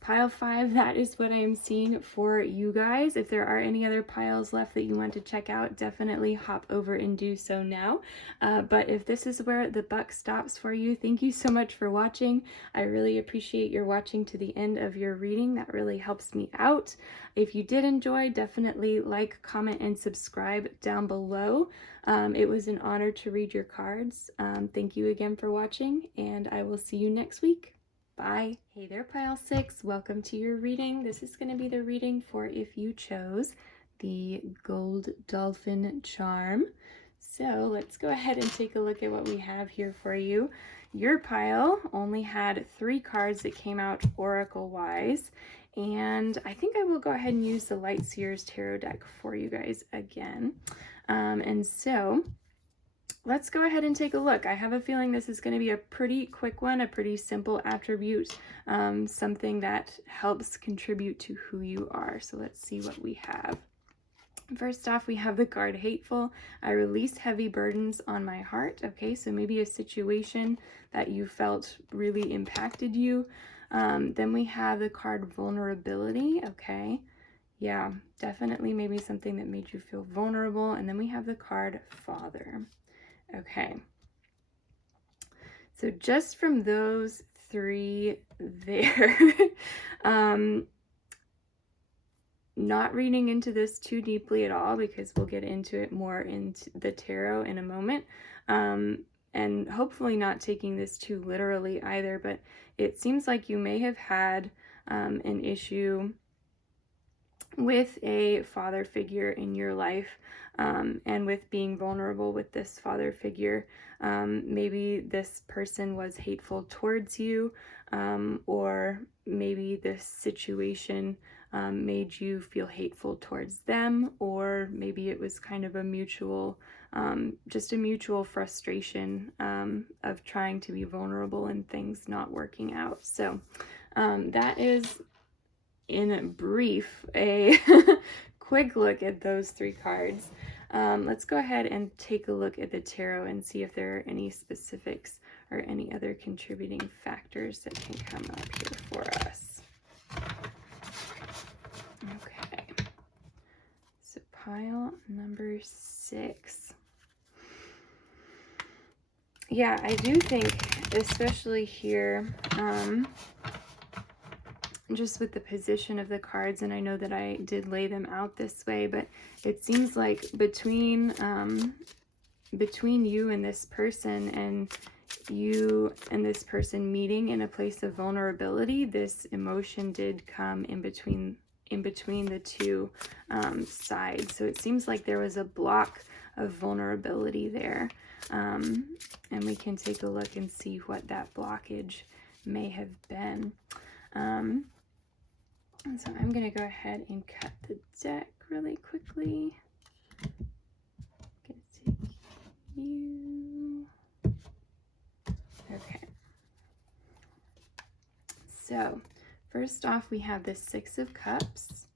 pile 5, that is what I am seeing for you guys. If there are any other piles left that you want to check out, definitely hop over and do so now. But if this is where the buck stops for you, thank you so much for watching. I really appreciate your watching to the end of your reading. That really helps me out. If you did enjoy, definitely like, comment, and subscribe down below. It was an honor to read your cards. Thank you again for watching, and I will see you next week. Bye. Hey there, Pile 6. Welcome to your reading. This is going to be the reading for if you chose the Gold Dolphin Charm. So let's go ahead and take a look at what we have here for you. Your pile only had 3 cards that came out Oracle-wise, and I think I will go ahead and use the Light Seers Tarot deck for you guys again. And so let's go ahead and take a look. I have a feeling this is going to be a pretty quick one, a pretty simple attribute, something that helps contribute to who you are. So let's see what we have. First off, we have the card Hateful. I release heavy burdens on my heart. Okay, so maybe a situation that you felt really impacted you. Then we have the card Vulnerability. Okay, yeah, definitely maybe something that made you feel vulnerable. And then we have the card Father. Okay, so just from those 3 there, not reading into this too deeply at all, because we'll get into it more into the tarot in a moment, and hopefully not taking this too literally either, but it seems like you may have had an issue with a father figure in your life, and with being vulnerable with this father figure. Maybe this person was hateful towards you, or maybe this situation made you feel hateful towards them, or maybe it was kind of a mutual, just a mutual frustration of trying to be vulnerable and things not working out. So that is, in brief, a quick look at those 3 cards. Let's go ahead and take a look at the tarot and see if there are any specifics or any other contributing factors that can come up here for us. Okay, so pile number 6. Yeah, I do think, especially here, just with the position of the cards, and I know that I did lay them out this way, but it seems like between you and this person, and you and this person meeting in a place of vulnerability, this emotion did come in between the 2 sides. So it seems like there was a block of vulnerability there, and we can take a look and see what that blockage may have been. So I'm going to go ahead and cut the deck really quickly. Gonna take you. Okay. So first off, we have the 6 of Cups.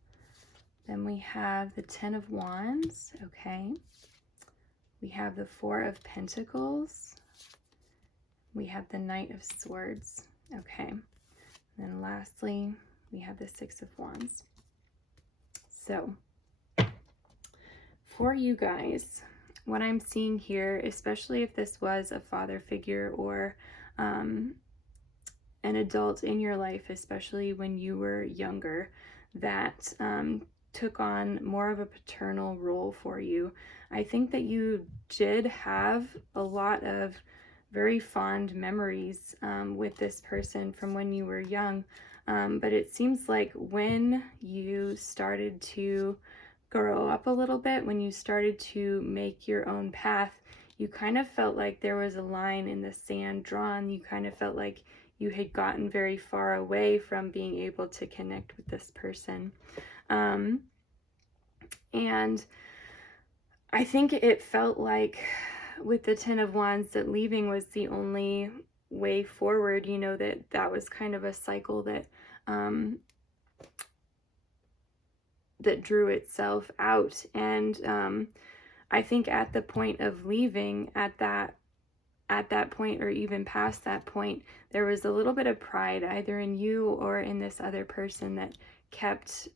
Then we have the 10 of Wands. Okay. We have the 4 of Pentacles. We have the Knight of Swords. Okay. And then lastly, we have the 6 of Wands. So for you guys, what I'm seeing here, especially if this was a father figure or an adult in your life, especially when you were younger, that took on more of a paternal role for you, I think that you did have a lot of very fond memories with this person from when you were young. But it seems like when you started to grow up a little bit, when you started to make your own path, you kind of felt like there was a line in the sand drawn. You kind of felt like you had gotten very far away from being able to connect with this person. And I think it felt like with the 10 of Wands that leaving was the only way forward, you know, that was kind of a cycle that that drew itself out. And I think at the point of leaving, at that at that point, or even past that point, there was a little bit of pride either in you or in this other person that kept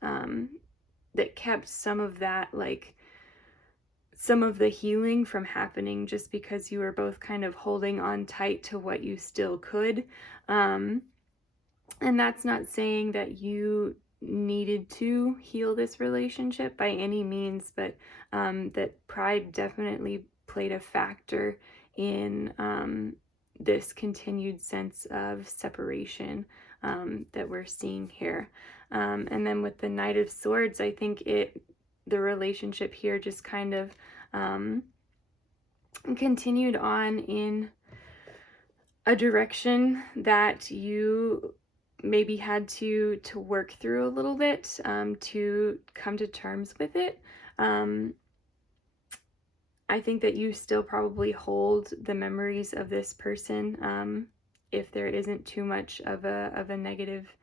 some of that, like some of the healing from happening, just because you were both kind of holding on tight to what you still could. And that's not saying that you needed to heal this relationship by any means, but that pride definitely played a factor in this continued sense of separation that we're seeing here. And then with the Knight of Swords, I think the relationship here just kind of continued on in a direction that you maybe had to work through a little bit to come to terms with it. I think that you still probably hold the memories of this person, if there isn't too much of a negative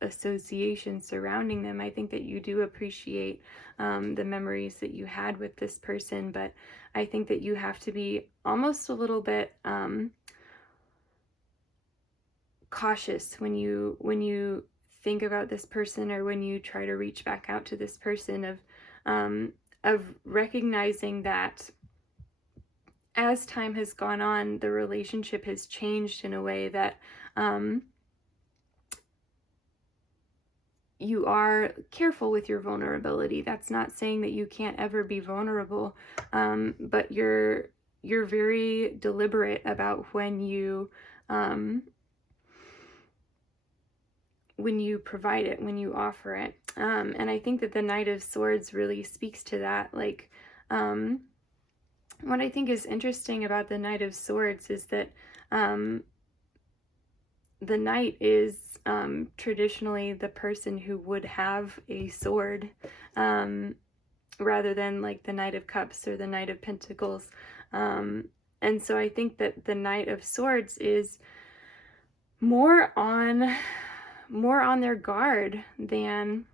association surrounding them. I think that you do appreciate the memories that you had with this person, but I think that you have to be almost a little bit cautious when you think about this person, or when you try to reach back out to this person, of recognizing that as time has gone on, the relationship has changed in a way that you are careful with your vulnerability. That's not saying that you can't ever be vulnerable, but you're very deliberate about when you provide it, when you offer it. And I think that the Knight of Swords really speaks to that. Like, what I think is interesting about the Knight of Swords is that the knight is traditionally the person who would have a sword, rather than like the Knight of Cups or the Knight of Pentacles. And so I think that the Knight of Swords is more on their guard than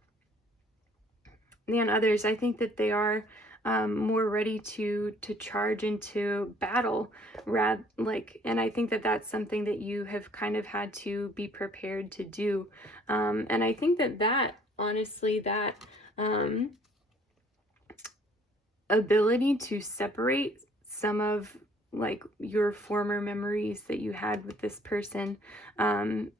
others. I think that they are more ready to charge into battle, and I think that that's something that you have kind of had to be prepared to do. And I think that honestly, that ability to separate some of like your former memories that you had with this person, and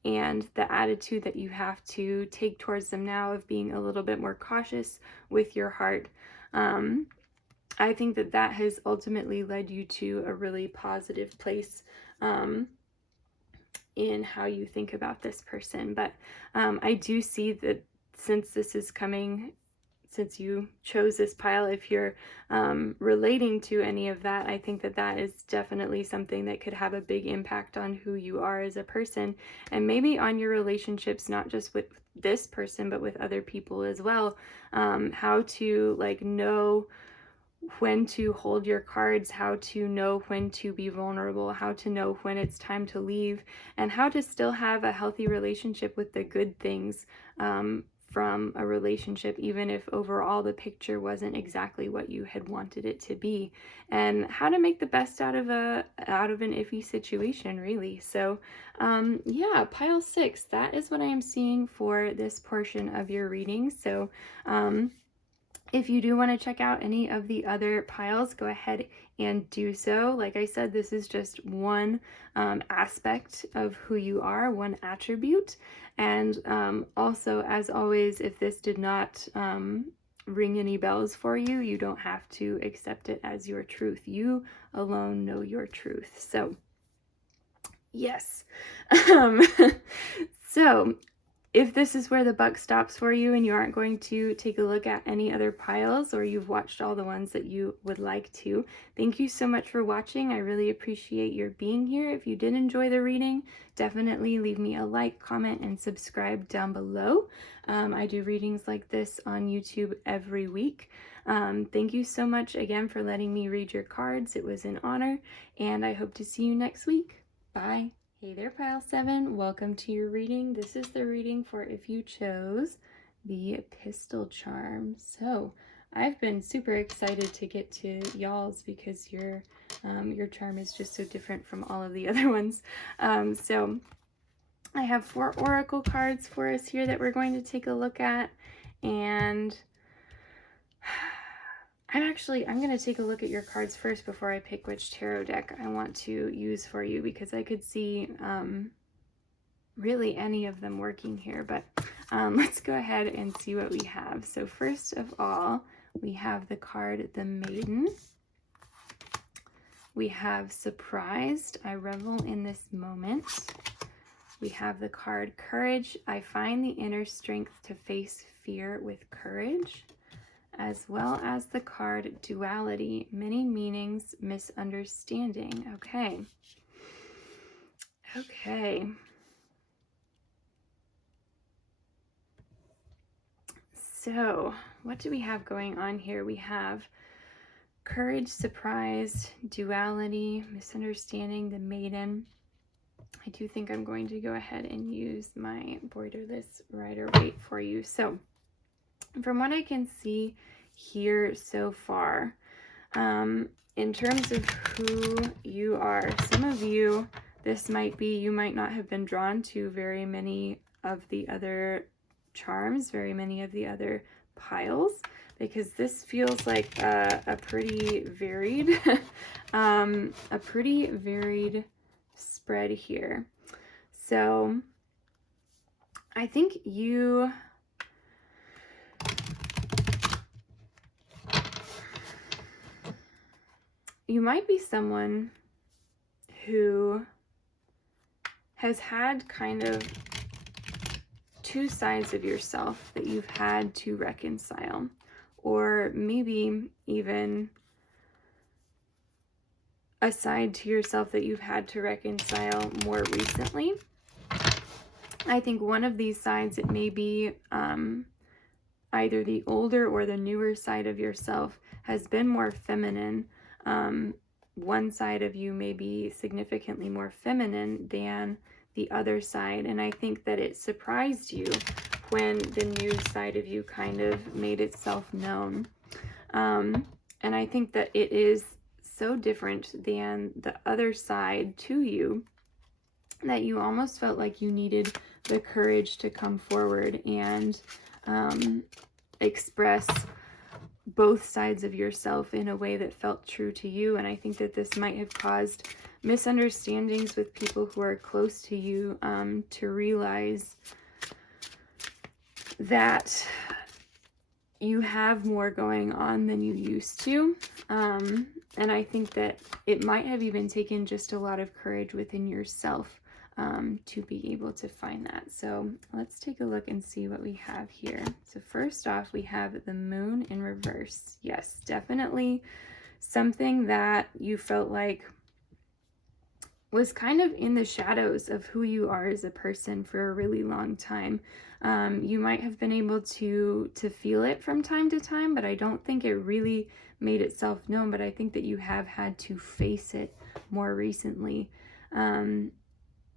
the attitude that you have to take towards them now of being a little bit more cautious with your heart. I think that has ultimately led you to a really positive place in how you think about this person. But I do see that since you chose this pile, if you're relating to any of that, I think that is definitely something that could have a big impact on who you are as a person, and maybe on your relationships, not just with this person, but with other people as well. How to like know when to hold your cards, how to know when to be vulnerable, how to know when it's time to leave, and how to still have a healthy relationship with the good things from a relationship, even if overall the picture wasn't exactly what you had wanted it to be, and how to make the best out of an iffy situation, really. So yeah, pile 6, that is what I am seeing for this portion of your reading. So if you do want to check out any of the other piles, go ahead and do so. Like I said, this is just one aspect of who you are, one attribute. And also, as always, if this did not ring any bells for you, you don't have to accept it as your truth. You alone know your truth. So, yes. So, if this is where the buck stops for you and you aren't going to take a look at any other piles, or you've watched all the ones that you would like to, thank you so much for watching. I really appreciate your being here. If you did enjoy the reading, definitely leave me a like, comment, and subscribe down below. I do readings like this on YouTube every week. Thank you so much again for letting me read your cards. It was an honor, and I hope to see you next week. Bye. Hey there, Pile 7. Welcome to your reading. This is the reading for if you chose the pistol charm. So I've been super excited to get to y'all's because your charm is just so different from all of the other ones. So I have 4 oracle cards for us here that we're going to take a look at, and I'm going to take a look at your cards first before I pick which tarot deck I want to use for you, because I could see really any of them working here, but let's go ahead and see what we have. So first of all, we have the card the Maiden. We have Surprised, I revel in this moment. We have the card Courage, I find the inner strength to face fear with courage, as well as the card Duality, many meanings, misunderstanding. Okay. So what do we have going on here? We have Courage, Surprise, Duality, Misunderstanding, the Maiden. I do think I'm going to go ahead and use my borderless Rider-Waite for you. So from what I can see here so far, in terms of who you are, some of you, this might be, you might not have been drawn to very many of the other charms, very many of the other piles, because this feels like a pretty varied, a pretty varied spread here. So I think you might be someone who has had kind of 2 sides of yourself that you've had to reconcile, or maybe even a side to yourself that you've had to reconcile more recently. I think one of these sides, it may be either the older or the newer side of yourself has been more feminine. One side of you may be significantly more feminine than the other side, and I think that it surprised you when the new side of you kind of made itself known. And I think that it is so different than the other side to you that you almost felt like you needed the courage to come forward and express both sides of yourself in a way that felt true to you. And I think that this might have caused misunderstandings with people who are close to you, to realize that you have more going on than you used to. And I think that it might have even taken just a lot of courage within yourself to be able to find that. So let's take a look and see what we have here. So first off, we have the Moon in reverse. Yes, definitely something that you felt like was kind of in the shadows of who you are as a person for a really long time. You might have been able to feel it from time to time, but I don't think it really made itself known. But I think that you have had to face it more recently.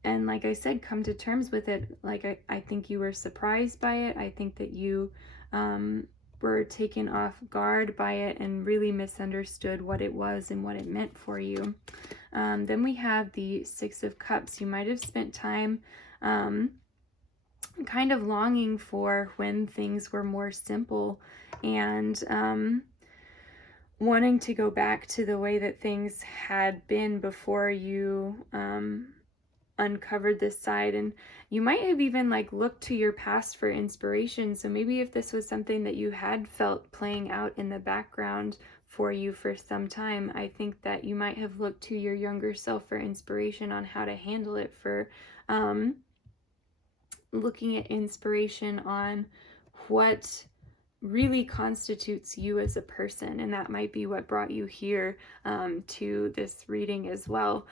And like I said, come to terms with it. Like I think you were surprised by it. I think that you were taken off guard by it and really misunderstood what it was and what it meant for you. Then we have the Six of Cups. You might have spent time kind of longing for when things were more simple, and wanting to go back to the way that things had been before you uncovered this side. And you might have even like looked to your past for inspiration. So maybe if this was something that you had felt playing out in the background for you for some time, I think that you might have looked to your younger self for inspiration on how to handle it, for looking at inspiration on what really constitutes you as a person. And that might be what brought you here to this reading as well.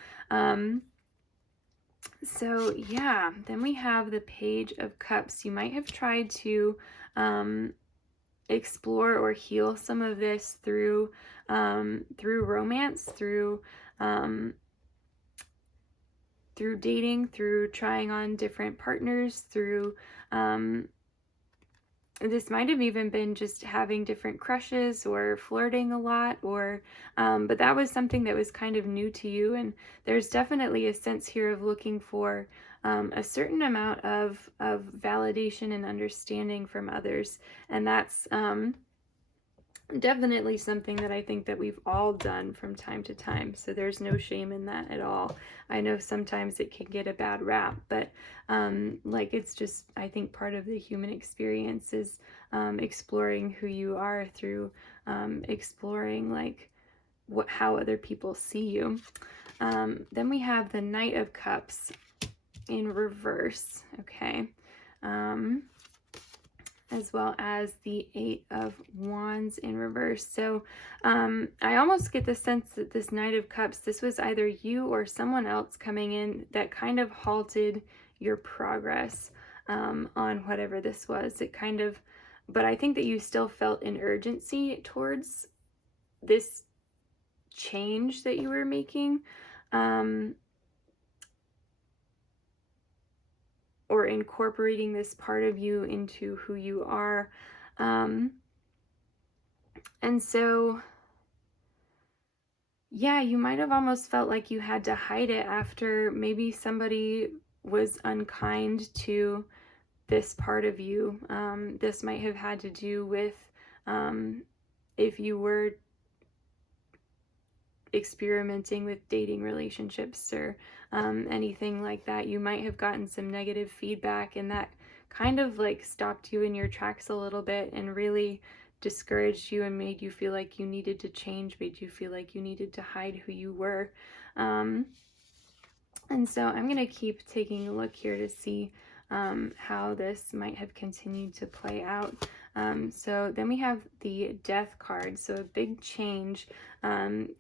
So yeah, then we have the Page of Cups. You might have tried to explore or heal some of this through romance, through dating, through trying on different partners, through this might have even been just having different crushes or flirting a lot, or but that was something that was kind of new to you. And there's definitely a sense here of looking for a certain amount of validation and understanding from others. And that's definitely something that I think that we've all done from time to time. So there's no shame in that at all. I know sometimes it can get a bad rap, but like it's just, I think part of the human experience is exploring who you are through exploring like how other people see you. Then we have the Knight of Cups in reverse, okay? As well as the Eight of Wands in reverse. So I almost get the sense that this Knight of Cups, this was either you or someone else coming in that kind of halted your progress on whatever this was. It kind of, but I think that you still felt an urgency towards this change that you were making. Or incorporating this part of you into who you are. And so, yeah, you might have almost felt like you had to hide it after maybe somebody was unkind to this part of you. This might have had to do with if you were experimenting with dating relationships or anything like that. You might have gotten some negative feedback, and that kind of like stopped you in your tracks a little bit and really discouraged you and made you feel like you needed to change, made you feel like you needed to hide who you were. And so I'm going to keep taking a look here to see how this might have continued to play out. So then we have the Death card. So a big change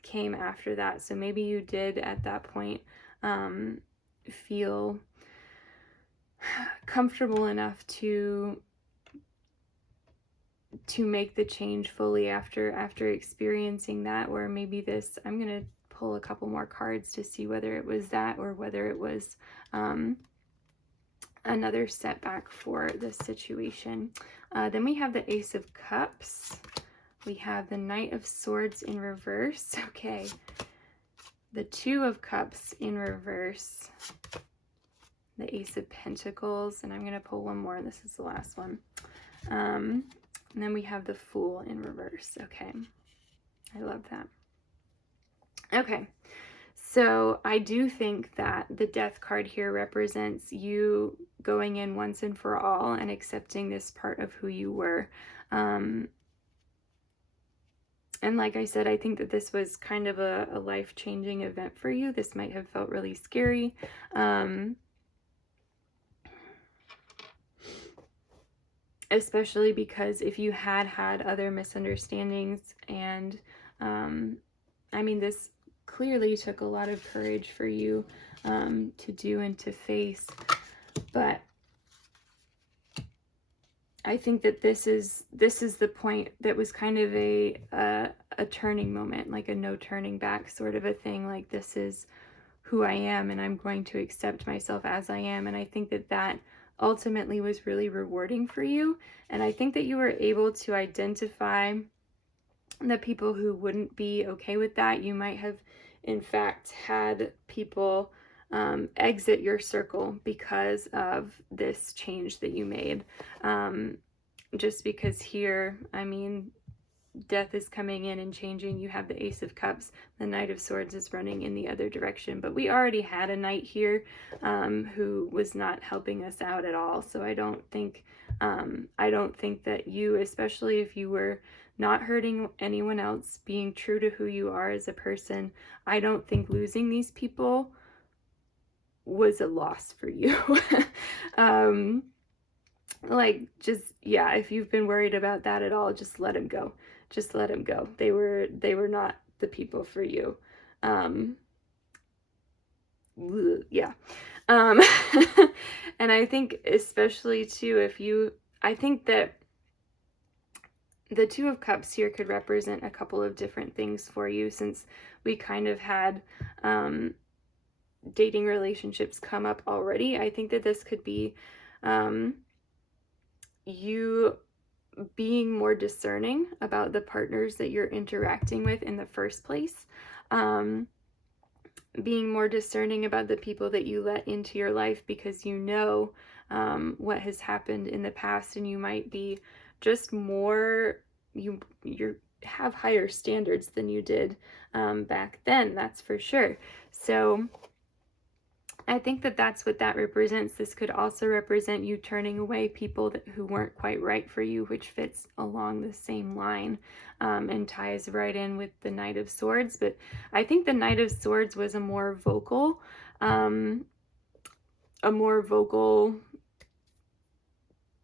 came after that. So maybe you did at that point feel comfortable enough to make the change fully after experiencing that. Or maybe this, I'm going to pull a couple more cards to see whether it was that or whether it was another setback for the situation. Then we have the Ace of Cups. We have the Knight of Swords in reverse. Okay. The Two of Cups in reverse. The Ace of Pentacles. And I'm going to pull one more. This is the last one. And then we have the Fool in reverse. Okay. I love that. Okay. So I do think that the Death card here represents you going in once and for all and accepting this part of who you were. And like I said, I think that this was kind of a life-changing event for you. This might have felt really scary. Especially because if you had other misunderstandings, and I mean, this clearly took a lot of courage for you to do and to face, but I think that this is the point that was kind of a turning moment, like a no turning back sort of a thing. Like, this is who I am, and I'm going to accept myself as I am. And I think that that ultimately was really rewarding for you. And I think that you were able to identify the people who wouldn't be okay with that. You might have, in fact, had people exit your circle because of this change that you made. Just because here, I mean, Death is coming in and changing. You have the Ace of Cups. The Knight of Swords is running in the other direction. But we already had a knight here who was not helping us out at all. So I don't think that you, especially if you were not hurting anyone else, being true to who you are as a person, I don't think losing these people was a loss for you. Like, just, yeah, if you've been worried about that at all, just let them go. Just let them go. They were not the people for you. Yeah. And I think especially too, I think that the Two of Cups here could represent a couple of different things for you, since we kind of had dating relationships come up already. I think that this could be you being more discerning about the partners that you're interacting with in the first place. Being more discerning about the people that you let into your life, because you know what has happened in the past, and you might be just more, you have higher standards than you did back then, that's for sure. So I think that that's what that represents. This could also represent you turning away people who weren't quite right for you, which fits along the same line and ties right in with the Knight of Swords. But I think the Knight of Swords was a more vocal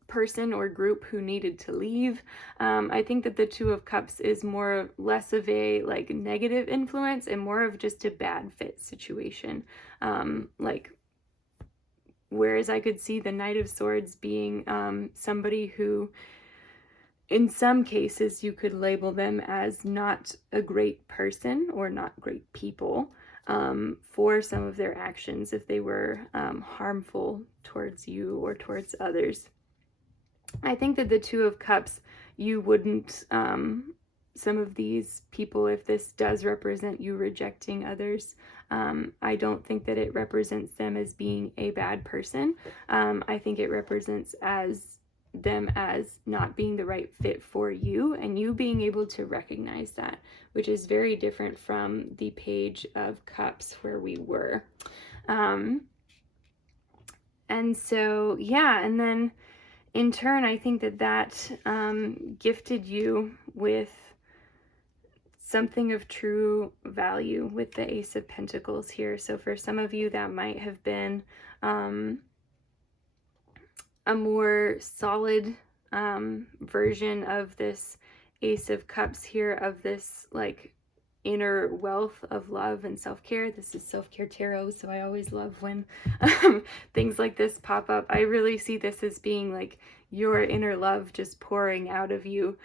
person or group who needed to leave. I think that the Two of Cups is less of a like negative influence and more of just a bad fit situation. Like, whereas I could see the Knight of Swords being somebody who, in some cases, you could label them as not a great person or not great people for some of their actions if they were harmful towards you or towards others. I think that the Two of Cups, you wouldn't, some of these people, if this does represent you rejecting others, I don't think that it represents them as being a bad person. I think it represents them as not being the right fit for you, and you being able to recognize that, which is very different from the Page of Cups where we were. And so, yeah, and then in turn, I think that gifted you with something of true value with the Ace of Pentacles here. So for some of you, that might have been a more solid version of this Ace of Cups here, of this like inner wealth of love and self-care. This is self-care tarot, so I always love when things like this pop up. I really see this as being like your inner love just pouring out of you.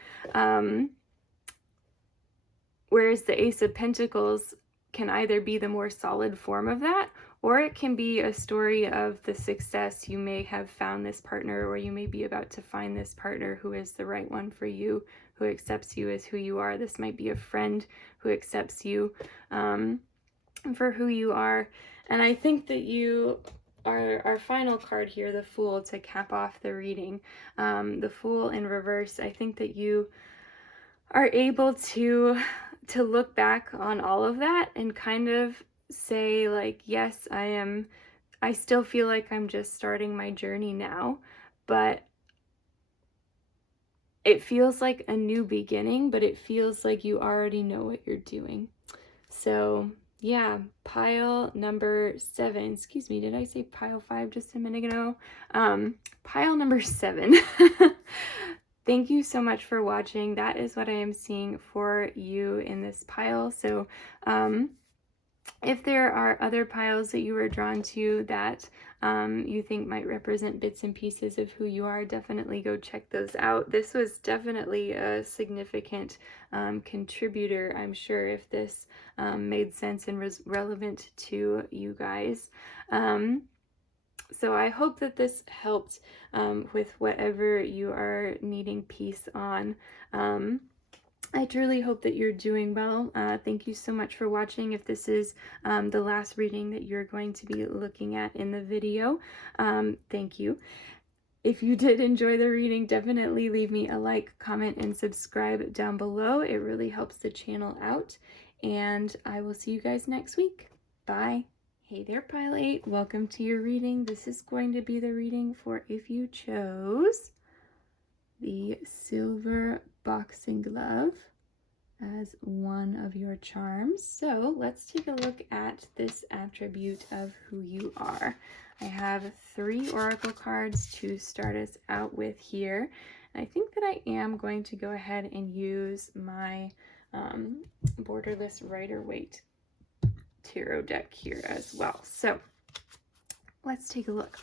Whereas the Ace of Pentacles can either be the more solid form of that, or it can be a story of the success. You may have found this partner, or you may be about to find this partner who is the right one for you, who accepts you as who you are. This might be a friend who accepts you for who you are. And I think that you are our final card here, the Fool, to cap off the reading. The Fool in reverse. I think that you are able to look back on all of that and kind of say like, yes, I still feel like I'm just starting my journey now, but it feels like a new beginning, but it feels like you already know what you're doing. So yeah, pile number 7, excuse me, did I say pile 5 just a minute ago? Pile number 7. Thank you so much for watching. That is what I am seeing for you in this pile. So if there are other piles that you are drawn to that you think might represent bits and pieces of who you are, definitely go check those out. This was definitely a significant contributor, I'm sure, if this made sense and was relevant to you guys. So I hope that this helped with whatever you are needing peace on. I truly hope that you're doing well. Thank you so much for watching. If this is the last reading that you're going to be looking at in the video, thank you. If you did enjoy the reading, definitely leave me a like, comment, and subscribe down below. It really helps the channel out. And I will see you guys next week. Bye. Hey there, Pile 8. Welcome to your reading. This is going to be the reading for if you chose the silver boxing glove as one of your charms. So let's take a look at this attribute of who you are. I have 3 oracle cards to start us out with here. And I think that I am going to go ahead and use my Borderless Rider-Waite tarot deck here as well. So let's take a look.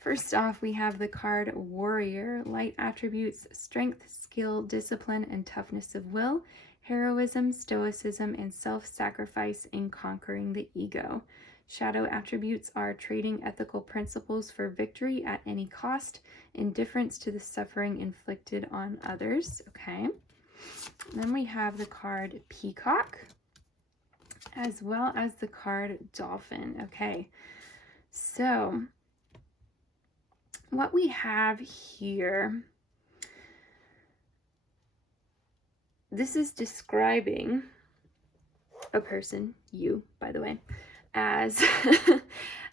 First off, we have the card Warrior. Light attributes: strength, skill, discipline, and toughness of will, heroism, stoicism, and self-sacrifice in conquering the ego. Shadow attributes are trading ethical principles for victory at any cost, indifference to the suffering inflicted on others. Okay. Then we have the card Peacock, as well as the card Dolphin. Okay. So what we have here, this is describing a person, you, by the way, as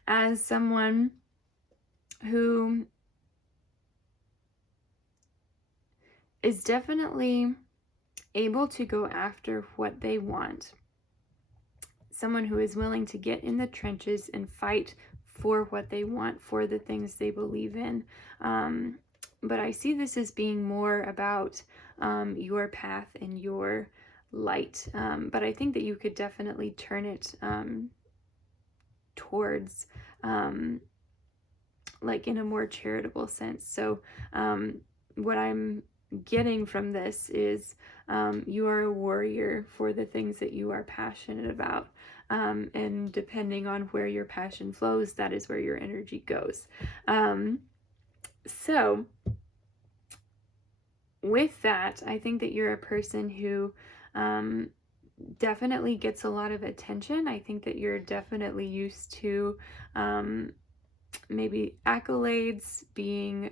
as someone who is definitely able to go after what they want. Someone who is willing to get in the trenches and fight for what they want, for the things they believe in. But I see this as being more about your path and your light. But I think that you could definitely turn it towards like in a more charitable sense. So what I'm getting from this is you are a warrior for the things that you are passionate about. And depending on where your passion flows, that is where your energy goes. So with that, I think that you're a person who definitely gets a lot of attention. I think that you're definitely used to maybe accolades, being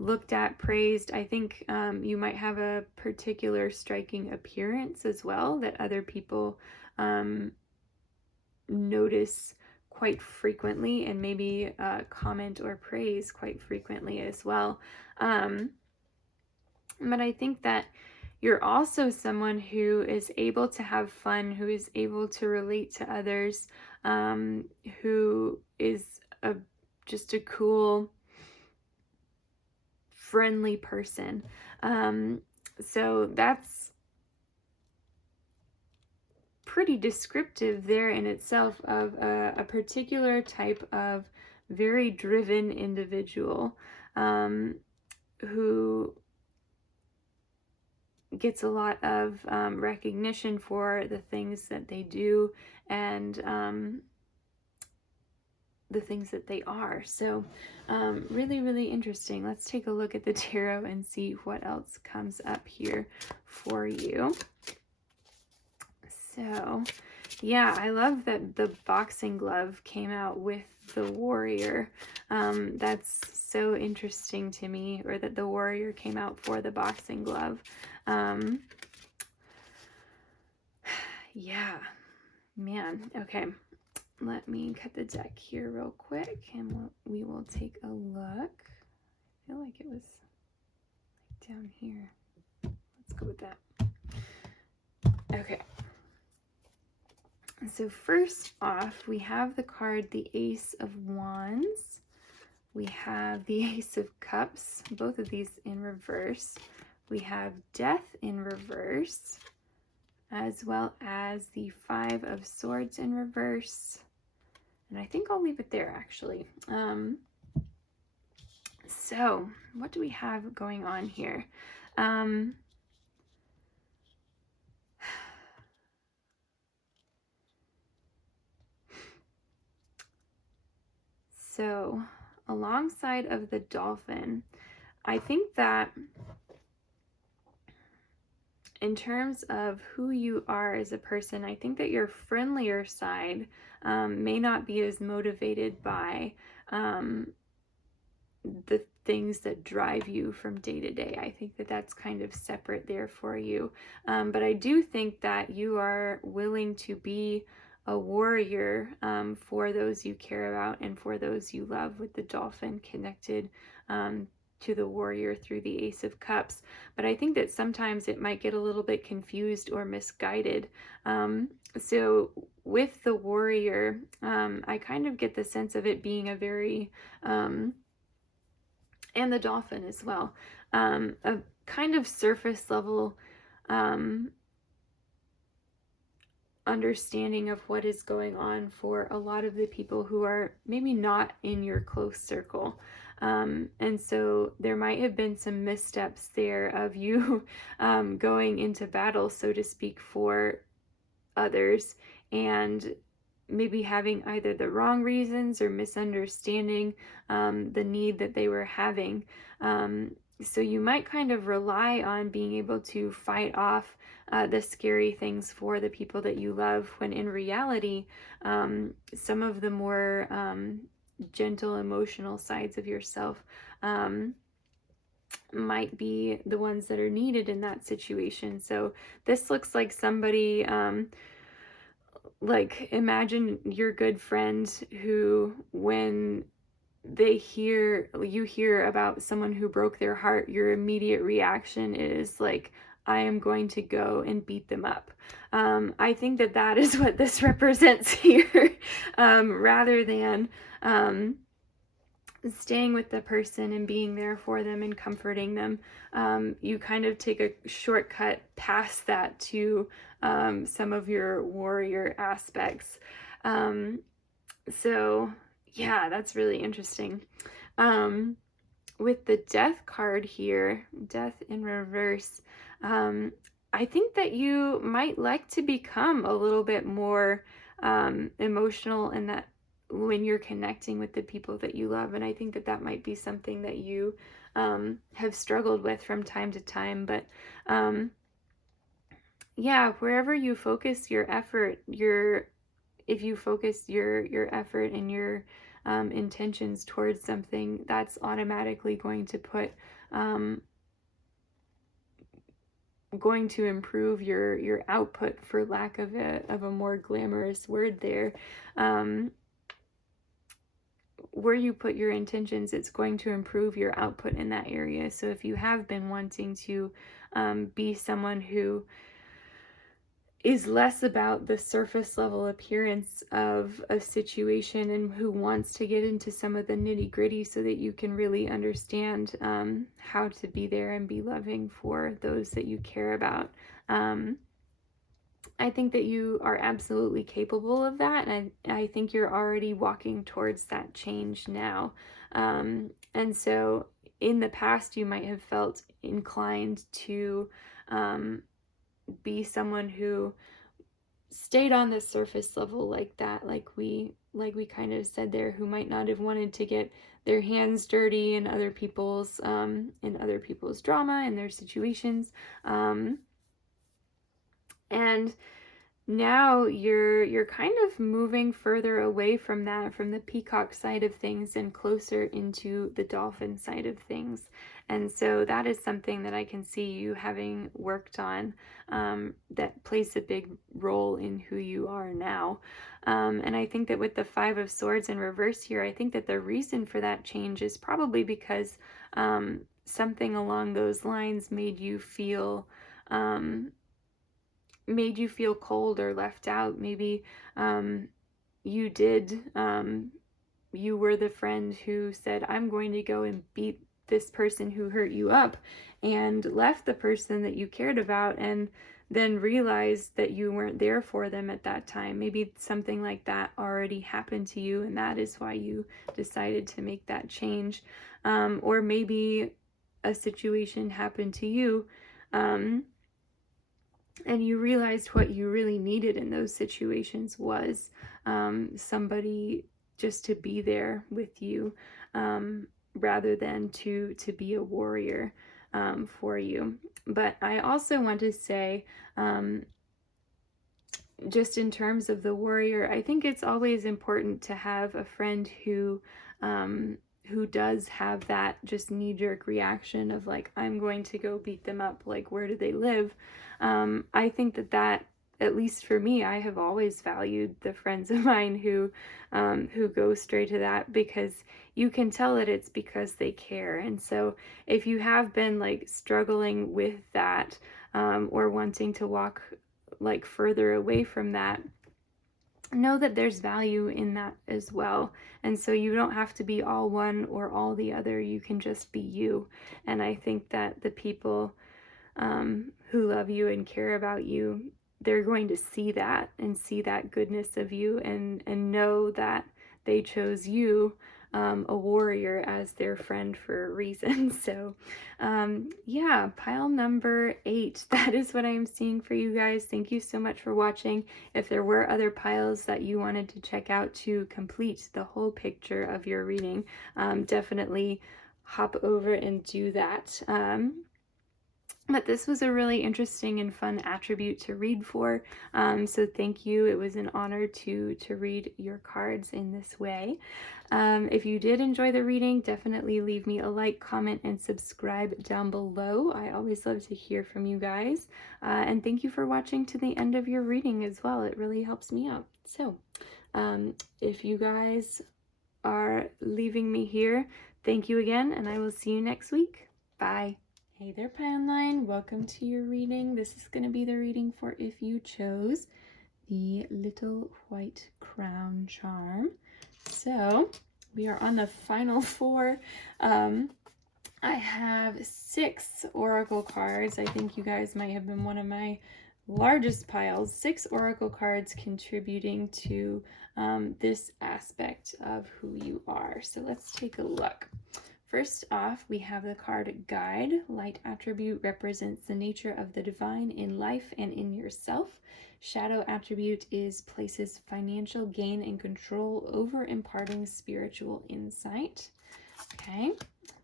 looked at, praised. I think you might have a particular striking appearance as well that other people notice quite frequently, and maybe comment or praise quite frequently as well. But I think that you're also someone who is able to have fun, who is able to relate to others, who is just a cool, friendly person. So that's pretty descriptive there in itself of a particular type of very driven individual who gets a lot of recognition for the things that they do and the things that they are. So really, really interesting. Let's take a look at the tarot and see what else comes up here for you. So yeah, I love that the boxing glove came out with the warrior. That's so interesting to me, or that the warrior came out for the boxing glove. Yeah, man. Okay, let me cut the deck here real quick and we will take a look. I feel like it was like down here. Let's go with that. Okay. So first off, we have the card, the Ace of Wands. We have the Ace of Cups, both of these in reverse. We have Death in reverse, as well as the Five of Swords in reverse. And I think I'll leave it there, actually. So what do we have going on here? So alongside of the dolphin, I think that in terms of who you are as a person, I think that your friendlier side may not be as motivated by the things that drive you from day to day. I think that that's kind of separate there for you. But I do think that you are willing to be a warrior for those you care about and for those you love, with the dolphin connected to the warrior through the Ace of Cups. But I think that sometimes it might get a little bit confused or misguided. So with the warrior, I kind of get the sense of it being a very and the dolphin as well, a kind of surface level understanding of what is going on for a lot of the people who are maybe not in your close circle. And so there might have been some missteps there of you going into battle, so to speak, for others, and maybe having either the wrong reasons or misunderstanding the need that they were having. So you might kind of rely on being able to fight off the scary things for the people that you love, when in reality, some of the more gentle emotional sides of yourself might be the ones that are needed in that situation. So this looks like somebody, like imagine your good friend who, when you hear about someone who broke their heart, your immediate reaction is like, I am going to go and beat them up. I think that that is what this represents here, rather than staying with the person and being there for them and comforting them. You kind of take a shortcut past that to some of your warrior aspects. So yeah, that's really interesting. With the death card here, death in reverse, I think that you might like to become a little bit more emotional in that, when you're connecting with the people that you love. And I think that that might be something that you have struggled with from time to time. But yeah, wherever you focus your effort, if you focus your effort and your intentions towards something, that's automatically going to improve your output, for lack of a more glamorous word there. Where you put your intentions, it's going to improve your output in that area. So if you have been wanting to be someone who is less about the surface level appearance of a situation, and who wants to get into some of the nitty gritty so that you can really understand how to be there and be loving for those that you care about. I think that you are absolutely capable of that, and I think you're already walking towards that change now. And so in the past, you might have felt inclined to be someone who stayed on the surface level like that, like we kind of said there, who might not have wanted to get their hands dirty in other people's drama and their situations. And now you're kind of moving further away from that, from the peacock side of things, and closer into the dolphin side of things. And so that is something that I can see you having worked on, that plays a big role in who you are now. And I think that with the Five of Swords in reverse here, I think that the reason for that change is probably because something along those lines made you feel cold or left out. Maybe you did, you were the friend who said, I'm going to go and beat this person who hurt you up, and left the person that you cared about, and then realized that you weren't there for them at that time. Maybe something like that already happened to you, and that is why you decided to make that change. Or maybe a situation happened to you, and you realized what you really needed in those situations was somebody just to be there with you, rather than to be a warrior for you. But I also want to say, just in terms of the warrior, I think it's always important to have a friend who does have that just knee-jerk reaction of like, I'm going to go beat them up, like, where do they live? I think that at least for me, I have always valued the friends of mine who go straight to that, because you can tell that it's because they care. And so if you have been like struggling with that, or wanting to walk like further away from that, know that there's value in that as well. And so you don't have to be all one or all the other. You can just be you. And I think that the people who love you and care about you, they're going to see that and see that goodness of you, and know that they chose you a warrior as their friend for a reason. So yeah, pile number 8, that is what I'm seeing for you guys. Thank you so much for watching. If there were other piles that you wanted to check out to complete the whole picture of your reading, definitely hop over and do that. But this was a really interesting and fun attribute to read for. So thank you. It was an honor to read your cards in this way. If you did enjoy the reading, definitely leave me a like, comment, and subscribe down below. I always love to hear from you guys. And thank you for watching to the end of your reading as well. It really helps me out. So if you guys are leaving me here, thank you again, and I will see you next week. Bye. Hey there, Pineline. Welcome to your reading. This is going to be the reading for if you chose the Little White Crown charm. So we are on the final 4. I have 6 oracle cards. I think you guys might have been one of my largest piles. 6 oracle cards contributing to this aspect of who you are. So let's take a look. First off, we have the card Guide. Light attribute represents the nature of the divine in life and in yourself. Shadow attribute is places financial gain and control over imparting spiritual insight. Okay,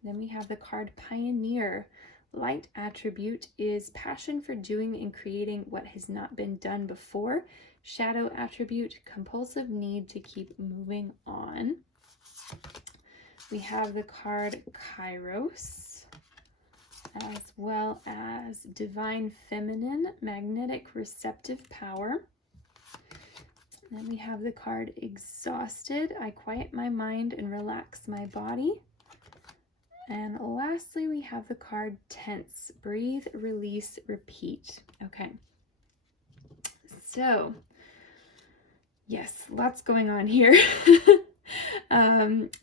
then we have the card Pioneer. Light attribute is passion for doing and creating what has not been done before. Shadow attribute, compulsive need to keep moving on. We have the card Kairos, as well as Divine Feminine, magnetic receptive power. Then we have the card Exhausted. I quiet my mind and relax my body. And lastly, we have the card Tense. Breathe, release, repeat. Okay. So, yes, lots going on here.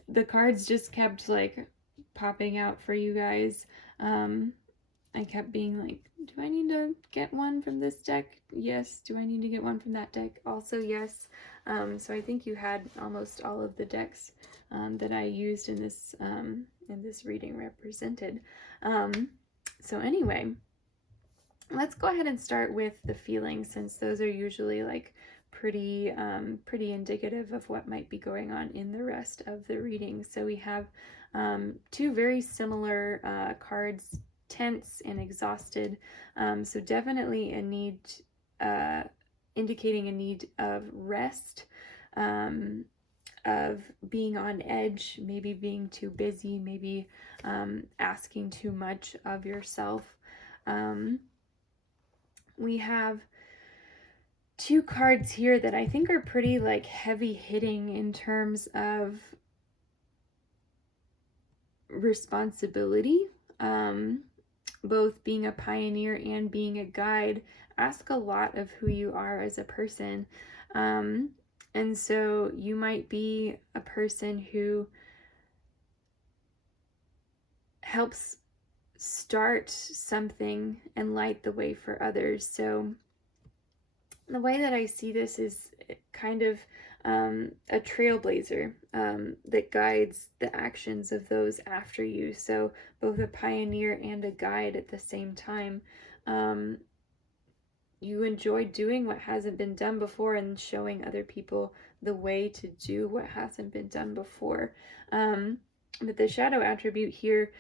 The cards just kept like popping out for you guys. I kept being like, do I need to get one from this deck? Yes. Do I need to get one from that deck? Also, yes. So I think you had almost all of the decks that I used in this reading represented. So anyway, let's go ahead and start with the feelings, since those are usually like pretty indicative of what might be going on in the rest of the reading. So we have 2 very similar cards, Tense and Exhausted. So definitely a need, indicating a need of rest, of being on edge, maybe being too busy, maybe asking too much of yourself. We have 2 cards here that I think are pretty like heavy hitting in terms of responsibility. Both being a pioneer and being a guide ask a lot of who you are as a person. And so you might be a person who helps start something and light the way for others. So the way that I see this is kind of a trailblazer that guides the actions of those after you. So both a pioneer and a guide at the same time. You enjoy doing what hasn't been done before and showing other people the way to do what hasn't been done before. But the shadow attribute here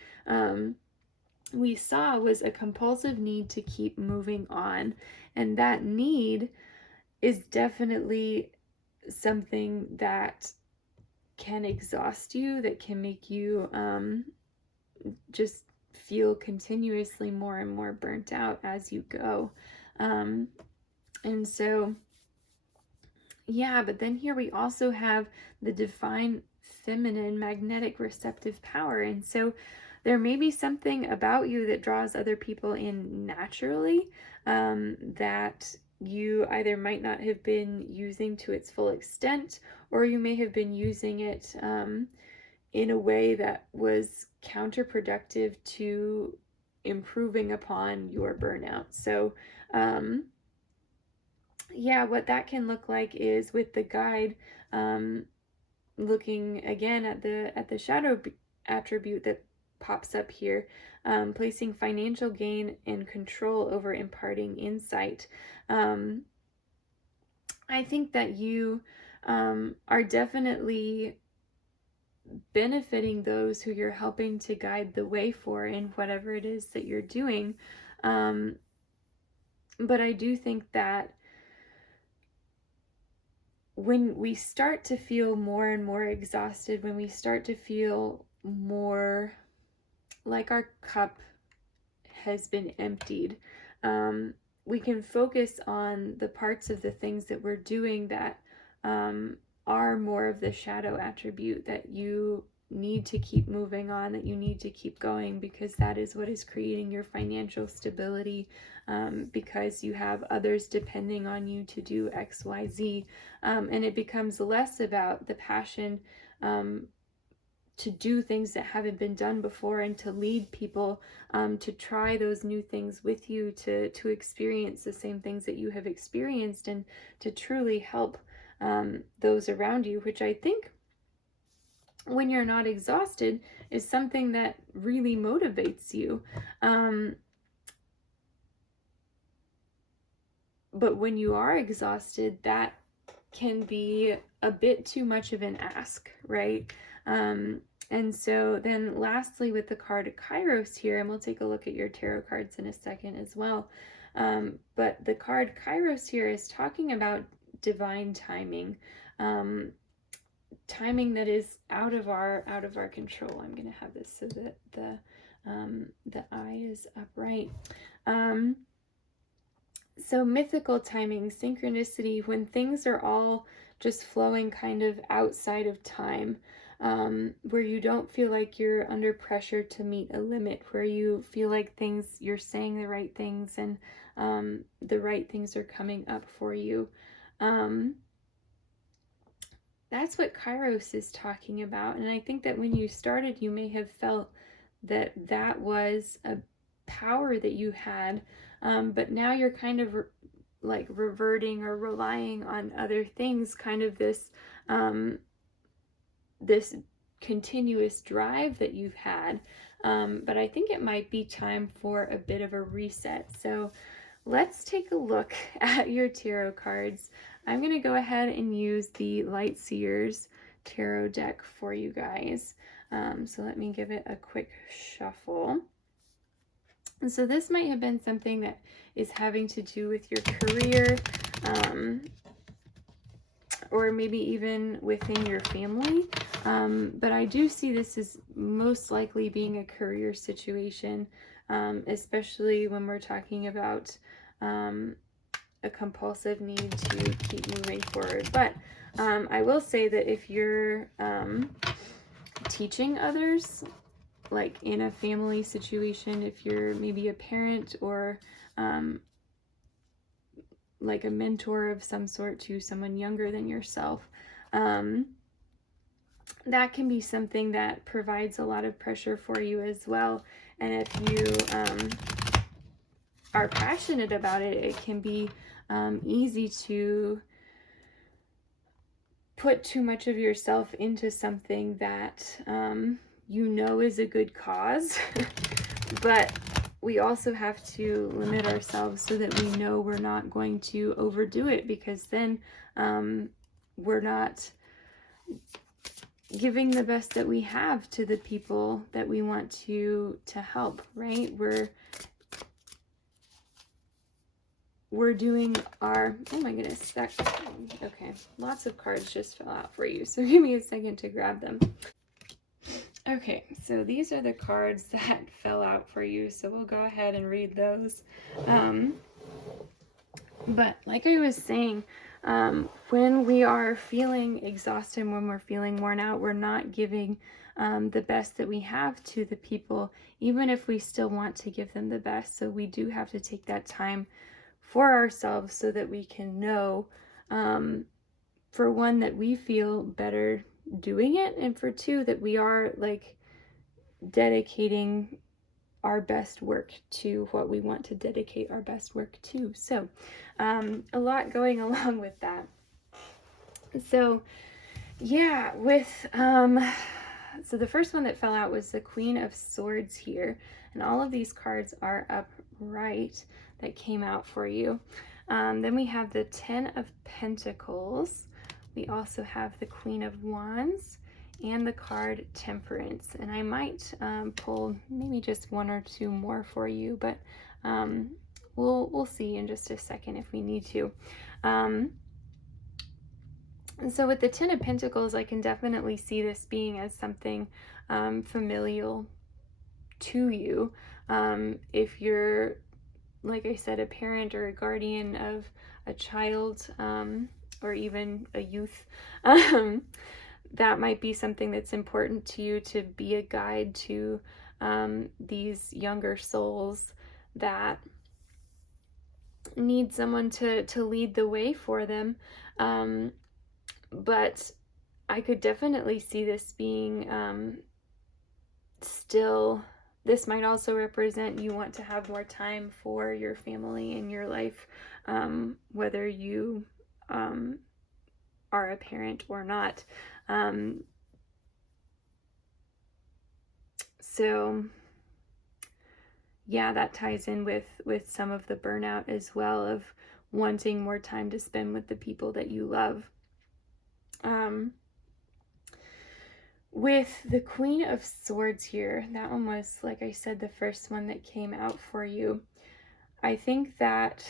we saw was a compulsive need to keep moving on. And that need is definitely something that can exhaust you, that can make you just feel continuously more and more burnt out as you go. And so, yeah, but then here we also have the divine feminine magnetic receptive power. And so there may be something about you that draws other people in naturally, that you either might not have been using to its full extent, or you may have been using it in a way that was counterproductive to improving upon your burnout. So yeah, what that can look like is with the guide, looking again at the shadow attribute that pops up here, placing financial gain and control over imparting insight. I think that you are definitely benefiting those who you're helping to guide the way for in whatever it is that you're doing. But I do think that when we start to feel more and more exhausted, when we start to feel more like our cup has been emptied, we can focus on the parts of the things that we're doing that are more of the shadow attribute that you need to keep moving on, that you need to keep going, because that is what is creating your financial stability, because you have others depending on you to do X, Y, Z. And it becomes less about the passion to do things that haven't been done before and to lead people, to try those new things with you, to experience the same things that you have experienced, and to truly help those around you, which I think when you're not exhausted is something that really motivates you. But when you are exhausted, that can be a bit too much of an ask, right? And so then lastly, with the card Kairos here, and we'll take a look at your tarot cards in a second as well. But the card Kairos here is talking about divine timing, timing that is out of our control. I'm gonna have this so that the eye is upright. So mythical timing, synchronicity, when things are all just flowing kind of outside of time, where you don't feel like you're under pressure to meet a limit, where you feel like you're saying the right things, and the right things are coming up for you. That's what Kairos is talking about. And I think that when you started, you may have felt that that was a power that you had, but now you're kind of like reverting or relying on other things, kind of this this continuous drive that you've had. But I think it might be time for a bit of a reset. So let's take a look at your tarot cards. I'm going to go ahead and use the Light Seers tarot deck for you guys. So let me give it a quick shuffle. And so this might have been something that is having to do with your career, or maybe even within your family. But I do see this as most likely being a career situation, especially when we're talking about a compulsive need to keep moving forward. But I will say that if you're teaching others, like in a family situation, if you're maybe a parent or like a mentor of some sort to someone younger than yourself, that can be something that provides a lot of pressure for you as well. And if you are passionate about it, it can be easy to put too much of yourself into something that you know is a good cause. But we also have to limit ourselves so that we know we're not going to overdo it, because then we're not giving the best that we have to the people that we want to help, right? We're doing our, oh my goodness, okay, lots of cards just fell out for you, so give me a second to grab them. Okay, so these are the cards that fell out for you, so we'll go ahead and read those. But like I was saying, when we are feeling exhausted, when we're feeling worn out, we're not giving the best that we have to the people, even if we still want to give them the best. So we do have to take that time for ourselves so that we can know, for one, that we feel better doing it, and for two, that we are like dedicating our best work to what we want to dedicate our best work to. So a lot going along with that. So Yeah, so the first one that fell out was the Queen of Swords here, and all of these cards are upright that came out for you. Then we have the Ten of Pentacles. We also have the Queen of Wands and the card Temperance. And I might pull maybe just one or two more for you, but we'll see in just a second if we need to. And so with the Ten of Pentacles, I can definitely see this being as something familial to you. If you're, like I said, a parent or a guardian of a child, or even a youth, that might be something that's important to you, to be a guide to these younger souls that need someone to lead the way for them. But I could definitely see this being still, this might also represent you want to have more time for your family in your life, whether you are a parent or not. So yeah, that ties in with some of the burnout as well, of wanting more time to spend with the people that you love. With the Queen of Swords here, that one was, like I said, the first one that came out for you. I think that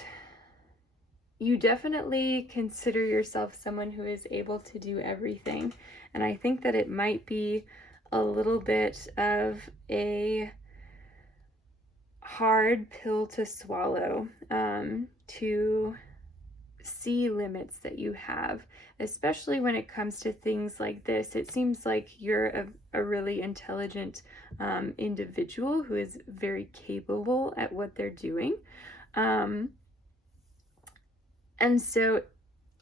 you definitely consider yourself someone who is able to do everything. And I think that it might be a little bit of a hard pill to swallow, to see limits that you have, especially when it comes to things like this. It seems like you're a really intelligent individual who is very capable at what they're doing. And so,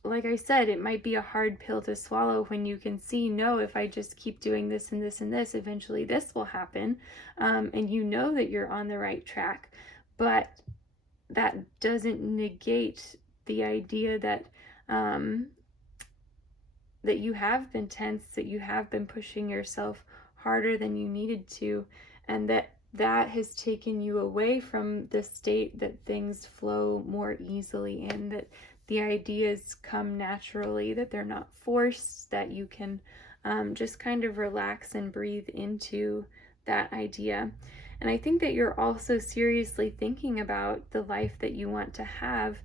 like I said, it might be a hard pill to swallow when you can see, no, if I just keep doing this and this and this, eventually this will happen. And you know that you're on the right track. But that doesn't negate the idea that that you have been tense, that you have been pushing yourself harder than you needed to, and that has taken you away from the state that things flow more easily in, that the ideas come naturally, that they're not forced, that you can just kind of relax and breathe into that idea. And I think that you're also seriously thinking about the life that you want to have,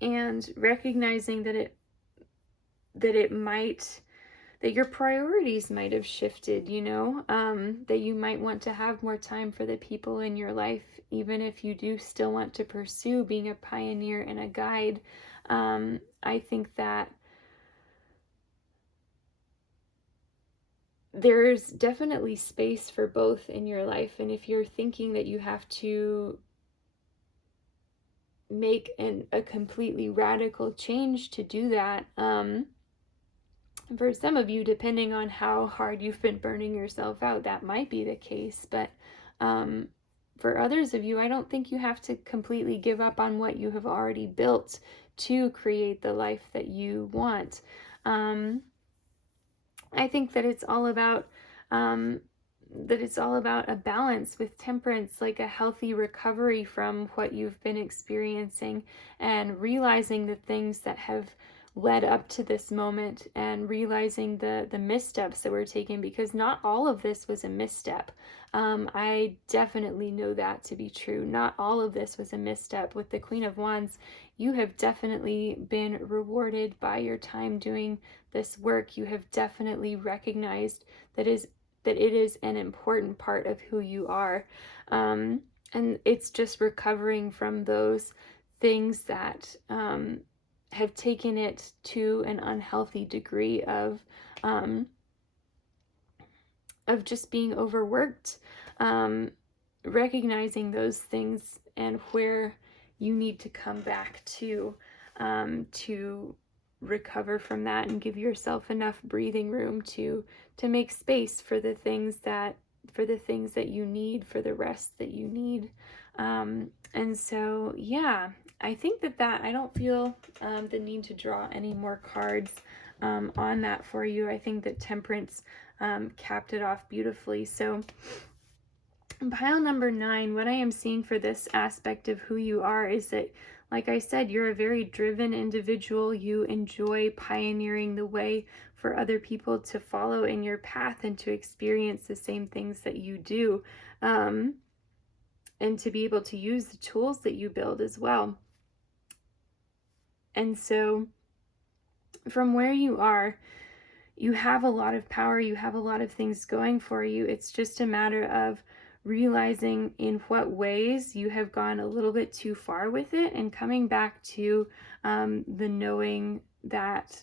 and recognizing that that your priorities might have shifted, that you might want to have more time for the people in your life, even if you do still want to pursue being a pioneer and a guide. I think that there's definitely space for both in your life. And if you're thinking that you have to make a completely radical change to do that, for some of you, depending on how hard you've been burning yourself out, that might be the case. But for others of you, I don't think you have to completely give up on what you have already built to create the life that you want. I think that it's all about a balance with Temperance, like a healthy recovery from what you've been experiencing, and realizing the things that have led up to this moment, and realizing the missteps that were taken, because not all of this was a misstep. I definitely know that to be true. Not all of this was a misstep. With the Queen of Wands, you have definitely been rewarded by your time doing this work. You have definitely recognized that it is an important part of who you are. And it's just recovering from those things that have taken it to an unhealthy degree of just being overworked. Recognizing those things and where you need to come back to recover from that, and give yourself enough breathing room to make space for the things that you need, for the rest that you need. And so, yeah, I think that I don't feel the need to draw any more cards on that for you. I think that Temperance capped it off beautifully. So pile number 9, what I am seeing for this aspect of who you are is that, like I said, you're a very driven individual. You enjoy pioneering the way for other people to follow in your path and to experience the same things that you do, and to be able to use the tools that you build as well. And so from where you are, you have a lot of power, you have a lot of things going for you. It's just a matter of realizing in what ways you have gone a little bit too far with it, and coming back to the knowing that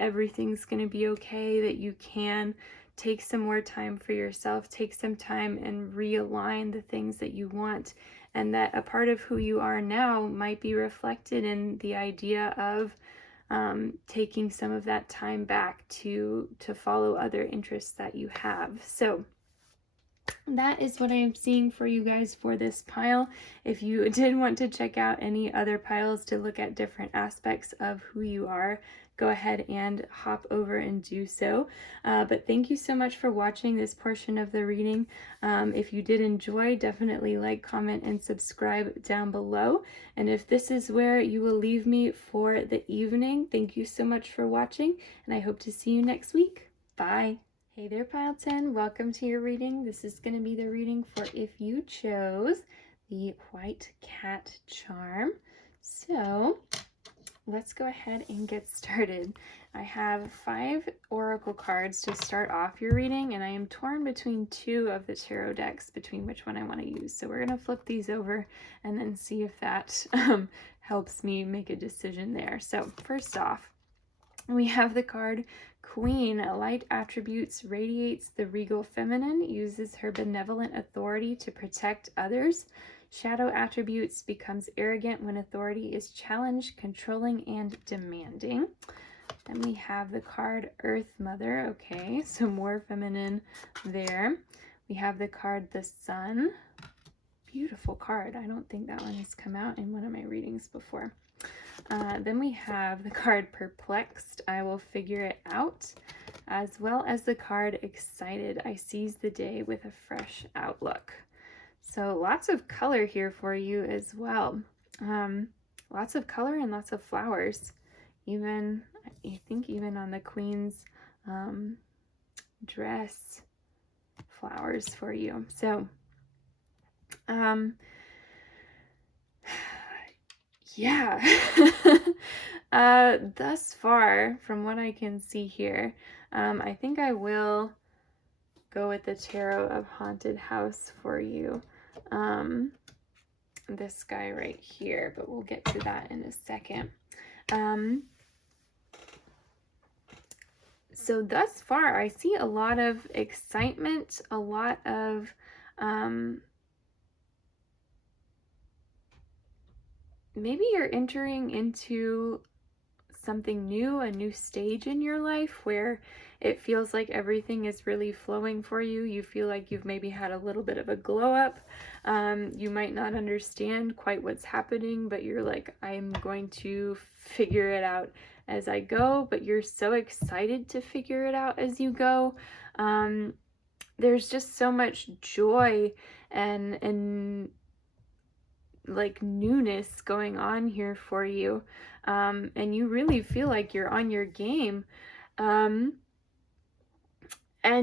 everything's going to be okay, that you can take some more time for yourself, take some time and realign the things that you want, and that a part of who you are now might be reflected in the idea of taking some of that time back to follow other interests that you have. So that is what I am seeing for you guys for this pile. If you did want to check out any other piles to look at different aspects of who you are, go ahead and hop over and do so. But thank you so much for watching this portion of the reading. If you did enjoy, definitely like, comment, and subscribe down below. And if this is where you will leave me for the evening, thank you so much for watching, and I hope to see you next week. Bye. Hey there, Pile 10. Welcome to your reading. This is going to be the reading for if you chose the White Cat charm. So let's go ahead and get started. I have 5 oracle cards to start off your reading, and I am torn between 2 of the tarot decks, between which one I want to use. So we're going to flip these over and then see if that helps me make a decision there. So first off, we have the card Queen. Light attributes, radiates the regal feminine, uses her benevolent authority to protect others. Shadow attributes, becomes arrogant when authority is challenged, controlling, and demanding. Then we have the card Earth Mother. Okay, so more feminine there. We have the card the Sun. Beautiful card. I don't think that one has come out in one of my readings before. Then we have the card Perplexed, I will figure it out, as well as the card Excited, I seize the day with a fresh outlook. So lots of color here for you as well. Lots of color and lots of flowers. Even, I think even on the Queen's dress, flowers for you. So, yeah. Thus far, from what I can see here, I think I will go with the Tarot of Haunted House for you. This guy right here, but we'll get to that in a second. So thus far, I see a lot of excitement, a lot of maybe you're entering into something new, a new stage in your life where it feels like everything is really flowing for you. You feel like you've maybe had a little bit of a glow up. You might not understand quite what's happening, but you're like, I'm going to figure it out as I go, but you're so excited to figure it out as you go. There's just so much joy and like newness going on here for you, and you really feel like you're on your game, and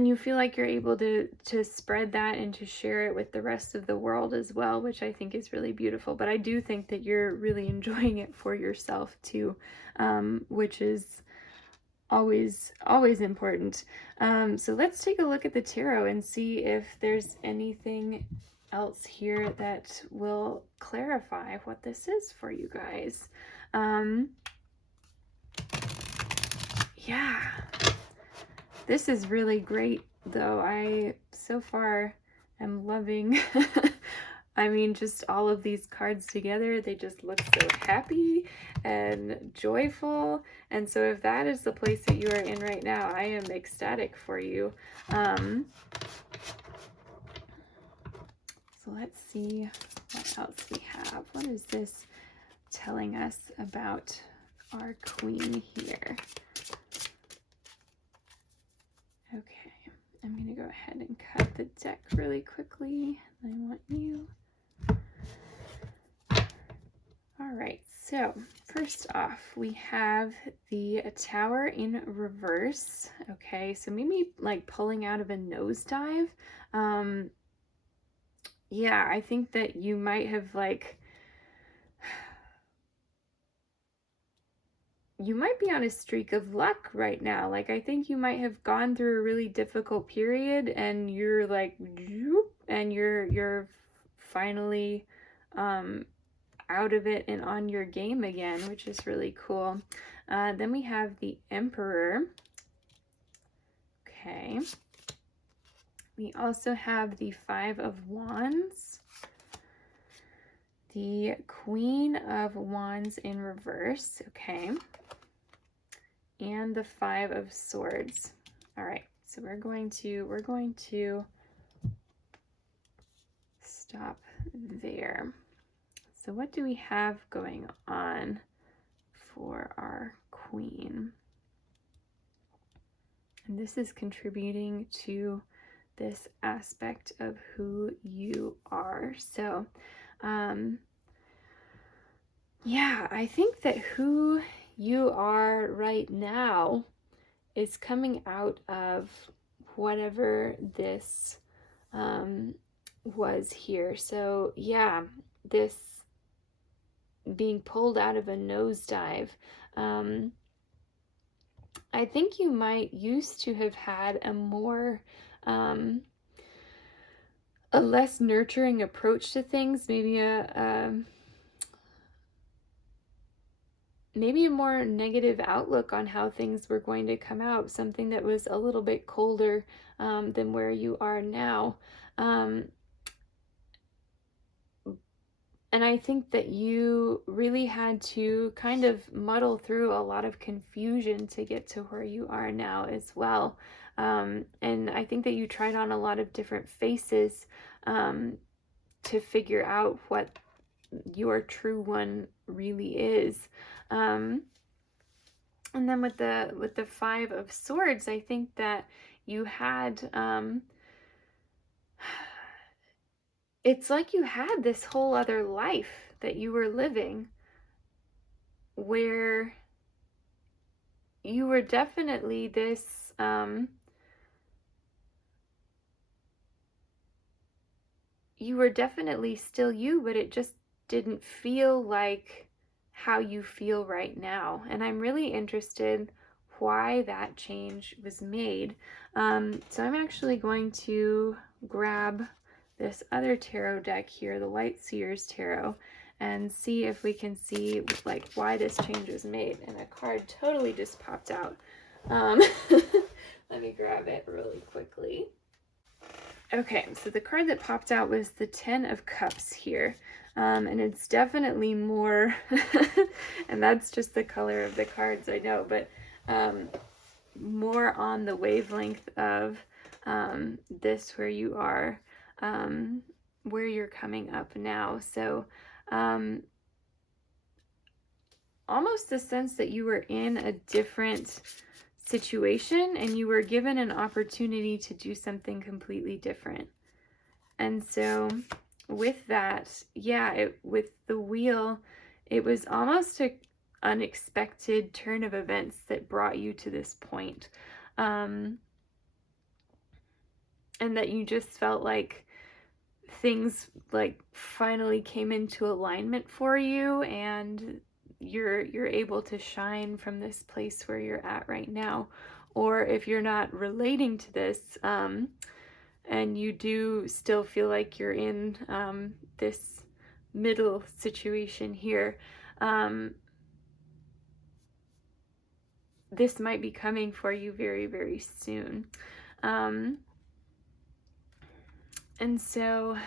you feel like you're able to spread that and to share it with the rest of the world as well, which I think is really beautiful. But I do think that you're really enjoying it for yourself too, which is always important. So let's take a look at the tarot and see if there's anything else here that will clarify what this is for you guys. Yeah, this is really great though. I so far am loving I mean, just all of these cards together, they just look so happy and joyful. And so if that is the place that you are in right now, I am ecstatic for you. So let's see what else we have. What is this telling us about our queen here? Okay, I'm going to go ahead and cut the deck really quickly. I want you. All right, so first off, we have the Tower in reverse. Okay, so maybe like pulling out of a nosedive. Yeah, I think that you might have like, you might be on a streak of luck right now. Like, I think you might have gone through a really difficult period and you're like, and you're finally out of it and on your game again, which is really cool. Then we have the Emperor. Okay. We also have the Five of Wands, the Queen of Wands in reverse. Okay. And the Five of Swords. All right. So we're going to stop there. So what do we have going on for our queen? And this is contributing to this aspect of who you are. So, yeah, I think that who you are right now is coming out of whatever this was here. So, yeah, this being pulled out of a nosedive. I think you might used to have had a more, a less nurturing approach to things, maybe maybe a more negative outlook on how things were going to come out, something that was a little bit colder than where you are now. And I think that you really had to kind of muddle through a lot of confusion to get to where you are now as well. And I think that you tried on a lot of different faces to figure out what your true one really is. And then with the Five of Swords, I think that you had it's like you had this whole other life that you were living where you were definitely this you were definitely still you, but it just didn't feel like how you feel right now. And I'm really interested why that change was made. So I'm actually going to grab this other tarot deck here, the Light Seers Tarot, and see if we can see like why this change was made. And a card totally just popped out. Let me grab it really quickly. Okay, so the card that popped out was the Ten of Cups here. And it's definitely more, and that's just the color of the cards, I know, but more on the wavelength of this where you are, where you're coming up now. So almost the sense that you were in a different situation and you were given an opportunity to do something completely different. And so with that, yeah, with the wheel, it was almost an unexpected turn of events that brought you to this point. And that you just felt like things like finally came into alignment for you, and you're able to shine from this place where you're at right now. Or if you're not relating to this, and you do still feel like you're in this middle situation here, this might be coming for you very, very soon. And so,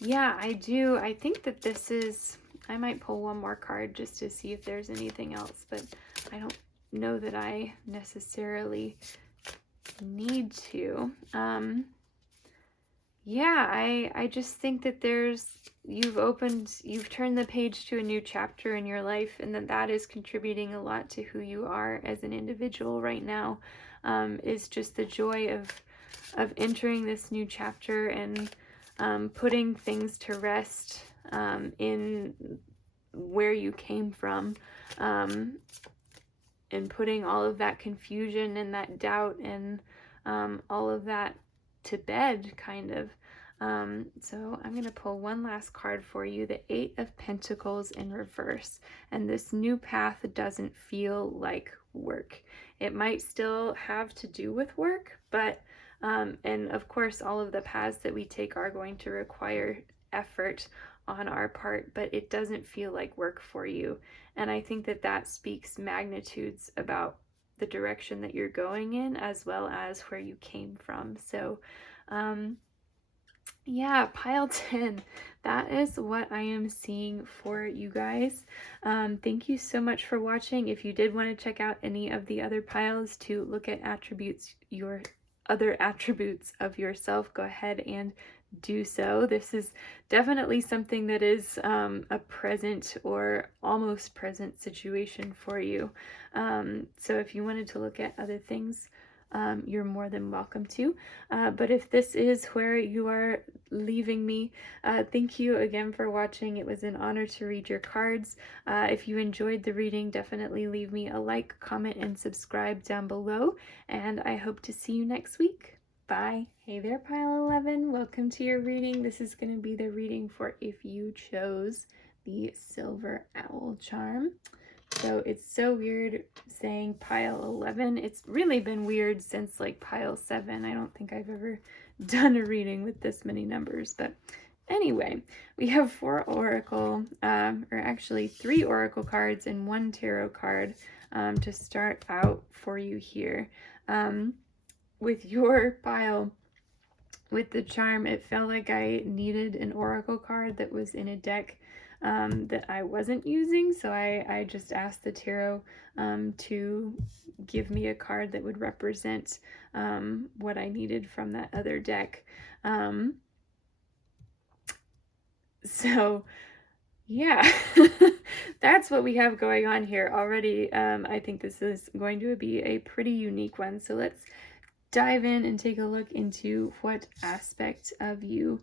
yeah, I think that this is, I might pull one more card just to see if there's anything else, but I don't know that I necessarily need to. yeah, I just think that you've turned the page to a new chapter in your life, and that is contributing a lot to who you are as an individual right now. Is just the joy of entering this new chapter and putting things to rest in where you came from, um, and putting all of that confusion and that doubt and all of that to bed, kind of. So I'm going to pull one last card for you, the Eight of Pentacles in reverse. And this new path doesn't feel like work. It might still have to do with work, but, and of course, all of the paths that we take are going to require effort on our part, but it doesn't feel like work for you. And I think that that speaks magnitudes about the direction that you're going in, as well as where you came from. So, yeah, pile 10. That is what I am seeing for you guys. Thank you so much for watching. If you did want to check out any of the other piles to look at your other attributes of yourself, go ahead and do so. This is definitely something that is a present or almost present situation for you. So if you wanted to look at other things, you're more than welcome to. But if this is where you are leaving me, thank you again for watching. It was an honor to read your cards. If you enjoyed the reading, definitely leave me a like, comment, and subscribe down below. And I hope to see you next week. Bye. Hey there, Pile 11. Welcome to your reading. This is going to be the reading for if you chose the Silver Owl charm. So it's so weird saying pile 11. It's really been weird since like pile 7. I don't think I've ever done a reading with this many numbers. But anyway, we have 4 oracle, or actually 3 oracle cards and 1 tarot card to start out for you here. With your pile, with the charm, it felt like I needed an oracle card that was in a deck that I wasn't using, so I just asked the tarot to give me a card that would represent what I needed from that other deck. So yeah, that's what we have going on here already. I think this is going to be a pretty unique one, so let's dive in and take a look into what aspect of you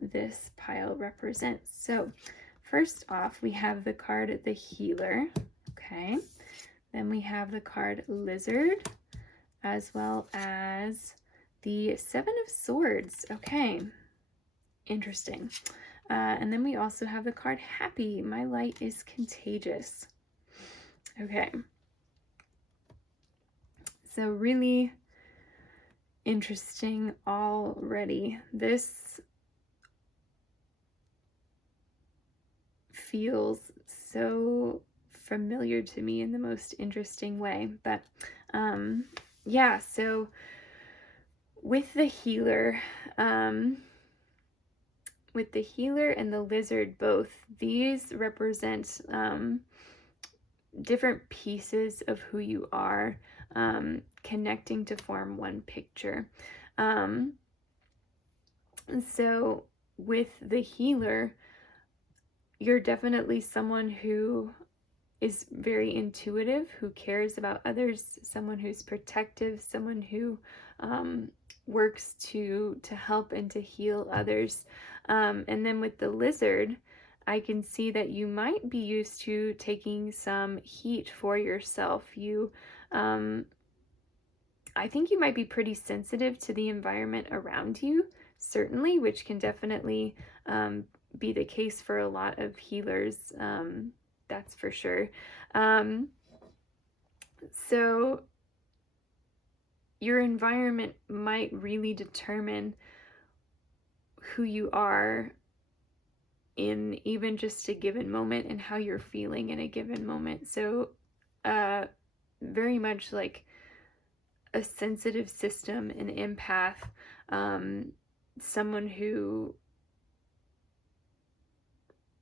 this pile represents. So first off, we have the card the Healer. Okay, then we have the card Lizard, as well as the 7 of Swords. Okay, interesting. And then we also have the card Happy. My light is contagious. Okay, so really interesting already. This feels so familiar to me in the most interesting way. But yeah, so with the Healer, with the Healer and the Lizard both, these represent different pieces of who you are connecting to form one picture. So with the Healer, you're definitely someone who is very intuitive, who cares about others, someone who's protective, someone who works to help and to heal others. And then with the Lizard, I can see that you might be used to taking some heat for yourself. I think you might be pretty sensitive to the environment around you, certainly, which can definitely be the case for a lot of healers, that's for sure. So your environment might really determine who you are in even just a given moment and how you're feeling in a given moment. So very much like a sensitive system, an empath, someone who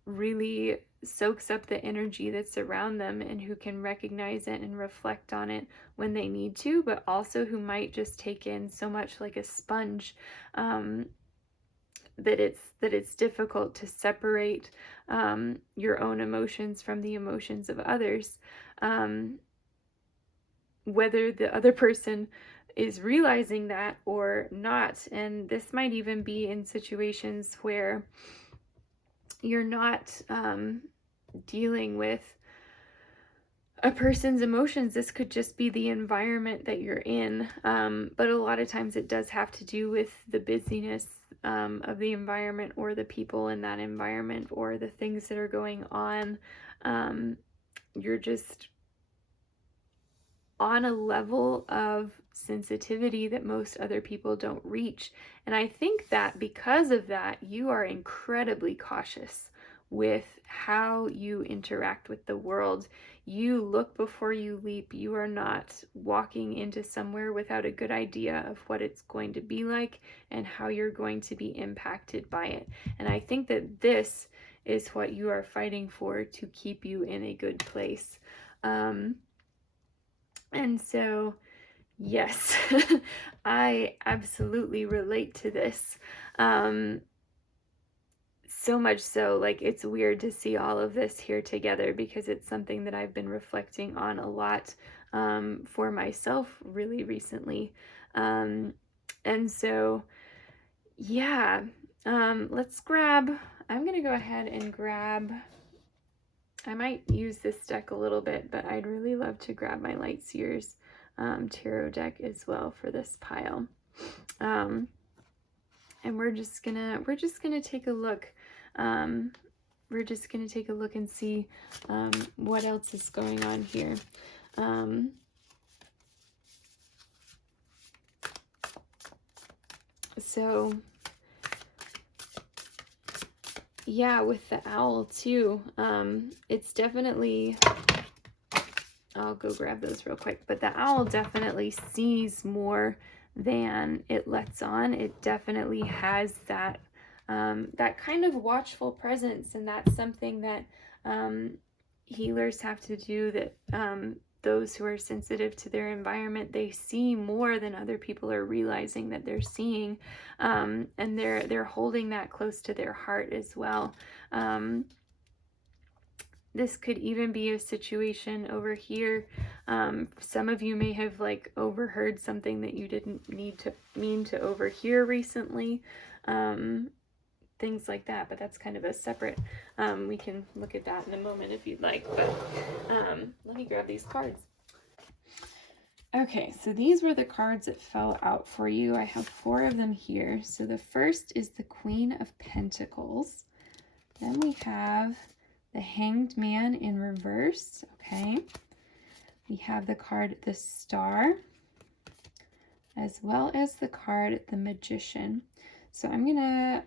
really soaks up the energy that's around them and who can recognize it and reflect on it when they need to, but also who might just take in so much like a sponge. that it's difficult to separate your own emotions from the emotions of others, whether the other person is realizing that or not. And this might even be in situations where you're not dealing with a person's emotions. This could just be the environment that you're in. But a lot of times it does have to do with the busyness of the environment, or the people in that environment, or the things that are going on. You're just on a level of sensitivity that most other people don't reach. And I think that because of that, you are incredibly cautious with how you interact with the world. You look before you leap. You are not walking into somewhere without a good idea of what it's going to be like and how you're going to be impacted by it. And I think that this is what you are fighting for, to keep you in a good place. And so, yes, I absolutely relate to this. So much so, like, it's weird to see all of this here together, because it's something that I've been reflecting on a lot for myself really recently. And so, yeah, I'm going to go ahead and grab. I might use this deck a little bit, but I'd really love to grab my Lightseers tarot deck as well for this pile. And we're just gonna take a look. We're just gonna take a look and see what else is going on here. So yeah, with the owl too, it's definitely, I'll go grab those real quick, but the owl definitely sees more than it lets on. It definitely has that that kind of watchful presence, and that's something that healers have to do, that those who are sensitive to their environment, they see more than other people are realizing that they're seeing, and they're holding that close to their heart as well. This could even be a situation over here. Some of you may have like overheard something that you didn't mean to overhear recently. Things like that, but that's kind of a separate, we can look at that in a moment if you'd like, but let me grab these cards. Okay, so these were the cards that fell out for you. I have 4 of them here. So the first is the Queen of Pentacles. Then we have the Hanged Man in reverse. Okay. We have the card the Star, as well as the card the Magician. So I'm gonna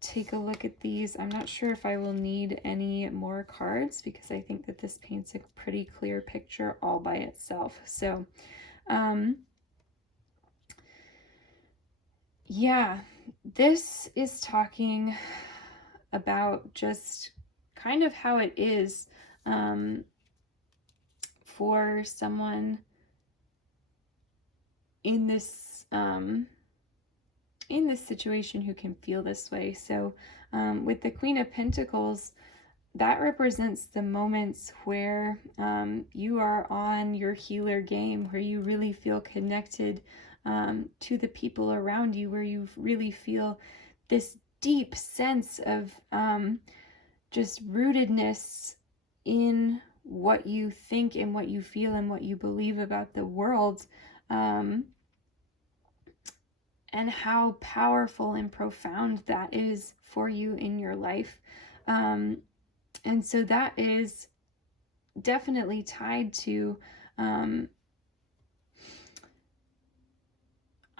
take a look at these. I'm not sure if I will need any more cards, because I think that this paints a pretty clear picture all by itself. So yeah, this is talking about just kind of how it is for someone in this situation who can feel this way. So with the Queen of Pentacles, that represents the moments where you are on your healer game, where you really feel connected to the people around you, where you really feel this deep sense of just rootedness in what you think and what you feel and what you believe about the world, and how powerful and profound that is for you in your life. And so that is definitely tied to, I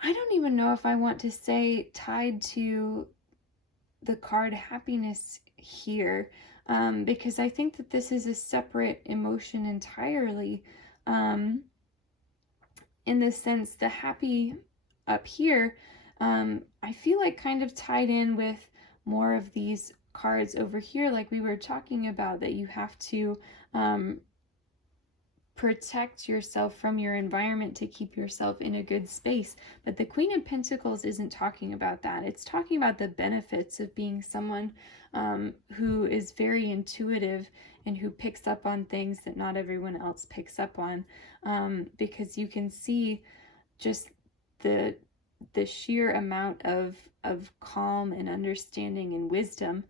don't even know if I want to say tied to the card happiness here, because I think that this is a separate emotion entirely. In the sense, the happy up here, I feel like kind of tied in with more of these cards over here, like we were talking about, that you have to protect yourself from your environment to keep yourself in a good space. But the Queen of Pentacles isn't talking about that. It's talking about the benefits of being someone who is very intuitive and who picks up on things that not everyone else picks up on, because you can see just the sheer amount of calm and understanding and wisdom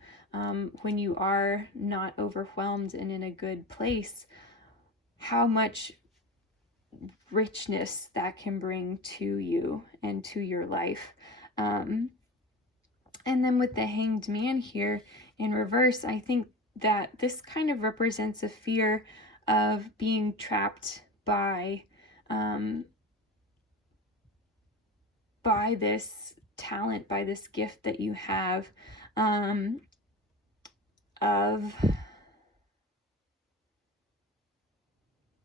when you are not overwhelmed and in a good place, how much richness that can bring to you and to your life. And then with the Hanged Man here in reverse, I think that this kind of represents a fear of being trapped by this talent, by this gift that you have, of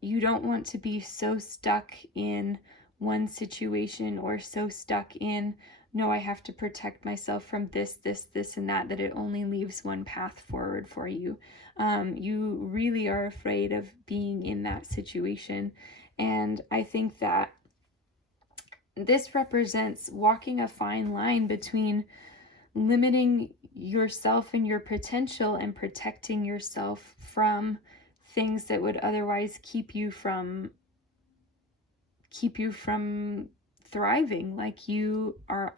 you don't want to be so stuck in one situation or so stuck in, no, I have to protect myself from this, and that it only leaves one path forward for you. You really are afraid of being in that situation. And I think that this represents walking a fine line between limiting yourself and your potential and protecting yourself from things that would otherwise keep you from thriving like you are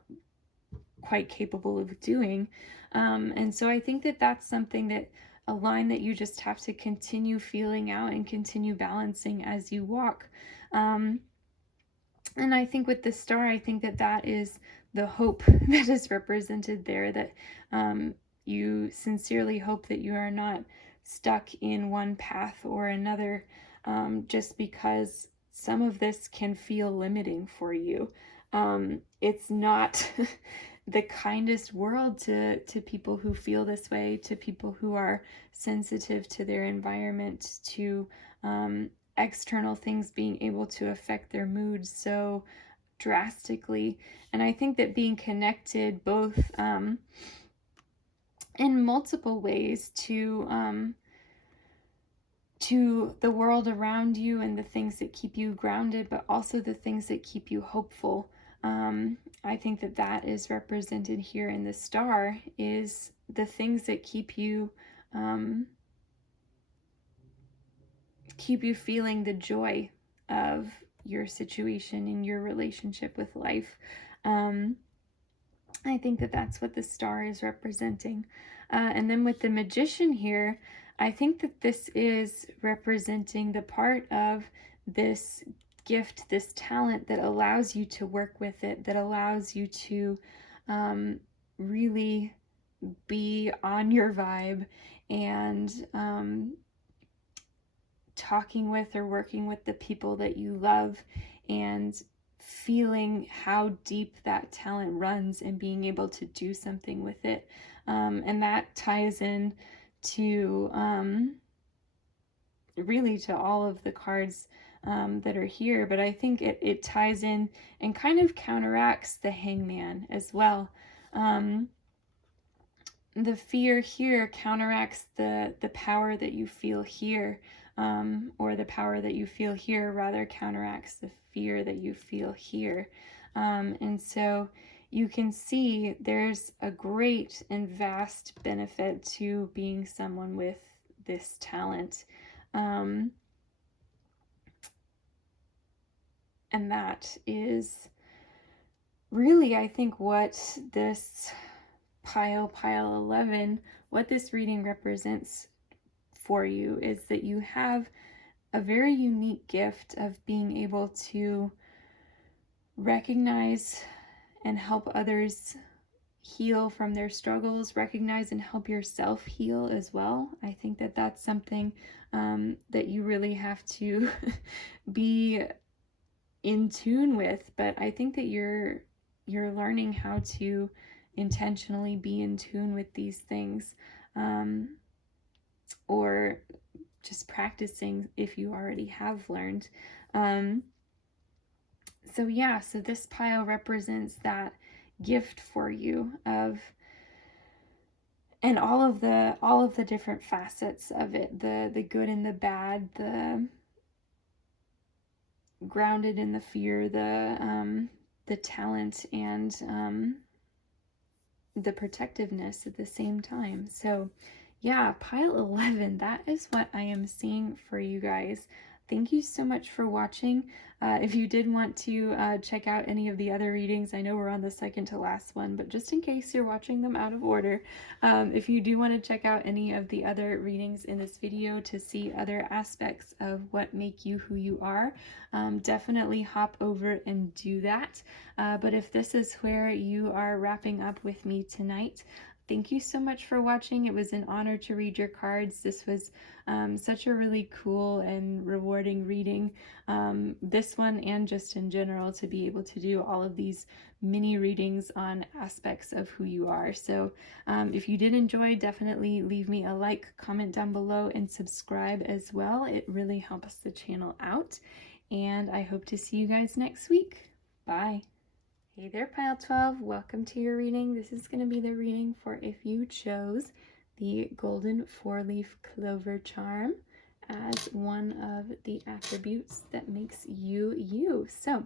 quite capable of doing. And so I think that that's something, that a line that you just have to continue feeling out and continue balancing as you walk. And I think with the star, I think that that is the hope that is represented there, that you sincerely hope that you are not stuck in one path or another, just because some of this can feel limiting for you. It's not the kindest world to people who feel this way, to people who are sensitive to their environment, to external things being able to affect their moods so drastically. And I think that being connected both in multiple ways to the world around you and the things that keep you grounded, but also the things that keep you hopeful. I think that that is represented here in the star, is the things that keep you feeling the joy of your situation and your relationship with life. I think that that's what the star is representing. And then with the Magician here, I think that this is representing the part of this gift, this talent that allows you to work with it, that allows you to really be on your vibe and talking with or working with the people that you love, and feeling how deep that talent runs and being able to do something with it. And that ties in to really to all of the cards that are here, but I think it ties in and kind of counteracts the Hangman as well. The fear here counteracts the power that you feel here, or the power that you feel here rather counteracts the fear that you feel here. And so you can see there's a great and vast benefit to being someone with this talent. And that is really, I think, what this pile 11, what this reading represents for you, is that you have a very unique gift of being able to recognize and help others heal from their struggles, recognize and help yourself heal as well. I think that that's something that you really have to be in tune with, but I think that you're learning how to intentionally be in tune with these things, or just practicing if you already have learned. So this pile represents that gift for you of, and all of the different facets of it, the good and the bad, grounded in the fear, the talent, and the protectiveness at the same time. So yeah, pile 11, that is what I am seeing for you guys. Thank you so much for watching. If you did want to check out any of the other readings, I know we're on the second to last one, but just in case you're watching them out of order, if you do want to check out any of the other readings in this video to see other aspects of what make you who you are, definitely hop over and do that. But if this is where you are wrapping up with me tonight, thank you so much for watching. It was an honor to read your cards. This was such a really cool and rewarding reading. This one and just in general, to be able to do all of these mini readings on aspects of who you are. So if you did enjoy, definitely leave me a like, comment down below, and subscribe as well. It really helps the channel out. And I hope to see you guys next week. Bye. Hey there, Pile 12. Welcome to your reading. This is going to be the reading for if you chose the Golden 4-Leaf Clover Charm as one of the attributes that makes you you. So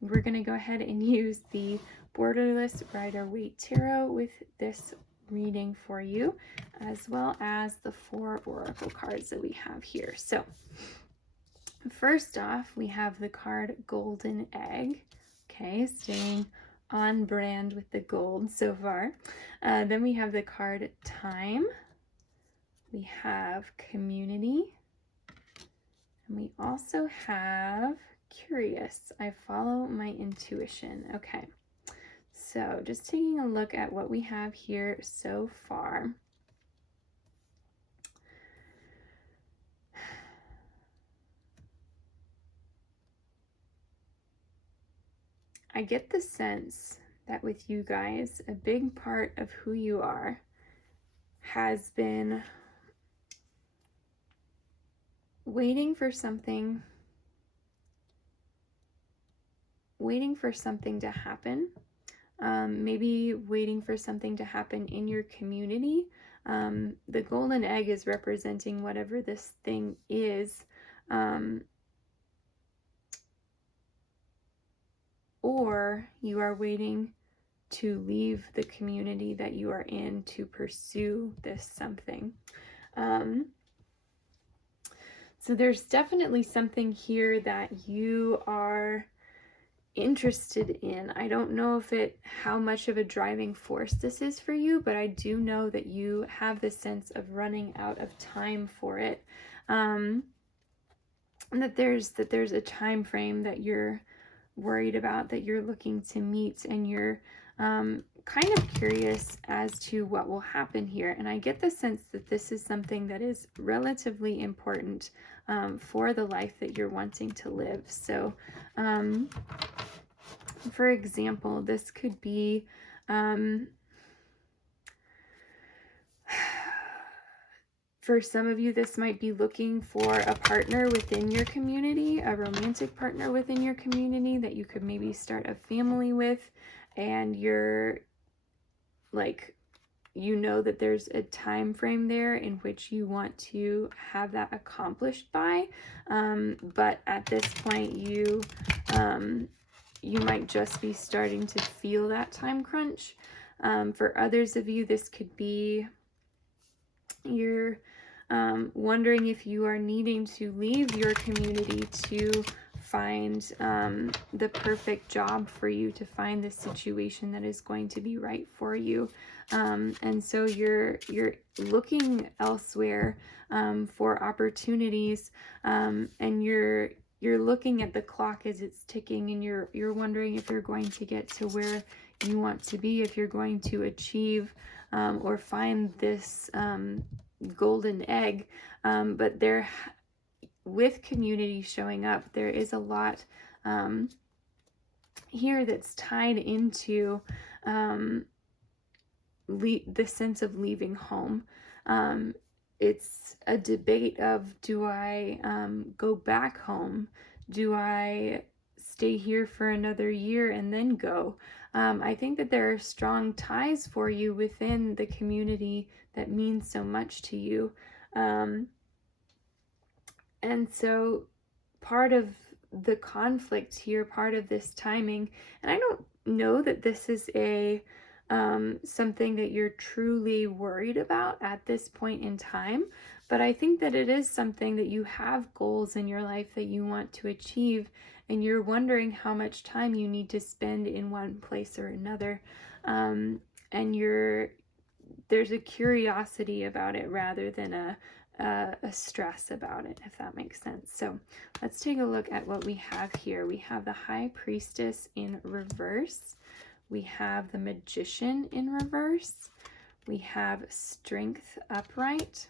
we're going to go ahead and use the Borderless Rider-Waite Tarot with this reading for you, as well as the 4 oracle cards that we have here. So first off, we have the card Golden Egg. Okay, staying on brand with the gold so far. Then we have the card Time. We have Community. And we also have Curious. I follow my intuition. Okay, so just taking a look at what we have here so far. I get the sense that with you guys, a big part of who you are has been waiting for something to happen. Maybe waiting for something to happen in your community. The golden egg is representing whatever this thing is. Or you are waiting to leave the community that you are in to pursue this something. So there's definitely something here that you are interested in. I don't know how much of a driving force this is for you, but I do know that you have this sense of running out of time for it. And that there's a time frame that you're worried about, that you're looking to meet, and you're kind of curious as to what will happen here. And I get the sense that this is something that is relatively important for the life that you're wanting to live. So for example, this could be for some of you, this might be looking for a partner within your community, a romantic partner within your community that you could maybe start a family with, and you're like, you know that there's a time frame there in which you want to have that accomplished by, but at this point you might just be starting to feel that time crunch. For others of you, this could be you're wondering if you are needing to leave your community to find the perfect job for you, to find the situation that is going to be right for you. And so you're looking elsewhere for opportunities, and you're looking at the clock as it's ticking, and you're wondering if you're going to get to where you want to be, if you're going to achieve or find this golden egg. But there, with community showing up, there is a lot here that's tied into the sense of leaving home. It's a debate of, do I go back home? Do I stay here for another year and then go? I think that there are strong ties for you within the community that means so much to you. And so part of the conflict here, part of this timing. And I don't know that this is a something that you're truly worried about at this point in time, but I think that it is something that you have goals in your life that you want to achieve, and you're wondering how much time you need to spend in one place or another. And there's a curiosity about it rather than a stress about it, if that makes sense. So let's take a look at what we have here. We have the High Priestess in reverse. We have the Magician in reverse. We have Strength upright,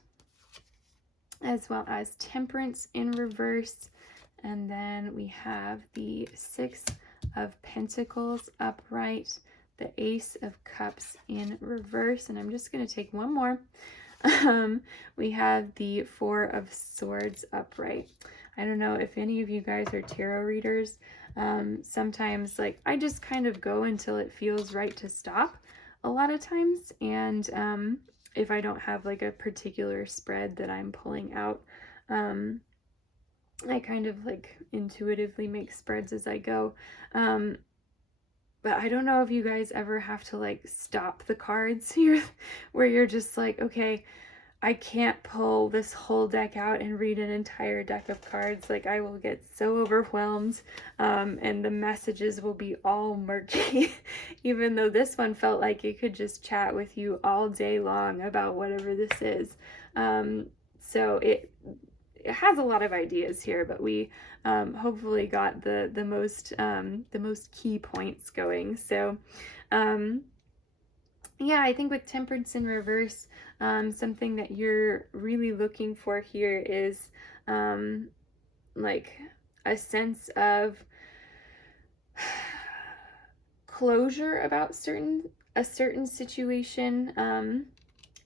as well as Temperance in reverse. And then we have the Six of Pentacles upright, the Ace of Cups in reverse. And I'm just going to take one more. We have the Four of Swords upright. I don't know if any of you guys are tarot readers. Sometimes, like, I just kind of go until it feels right to stop a lot of times. And if I don't have like a particular spread that I'm pulling out, I kind of like intuitively make spreads as I go. But I don't know if you guys ever have to like stop the cards here where you're just like, okay, I can't pull this whole deck out and read an entire deck of cards. Like, I will get so overwhelmed, and the messages will be all murky, even though this one felt like it could just chat with you all day long about whatever this is. So it has a lot of ideas here, but we hopefully got the most key points going. So yeah, I think with Temperance in reverse, something that you're really looking for here is like a sense of closure about a certain situation,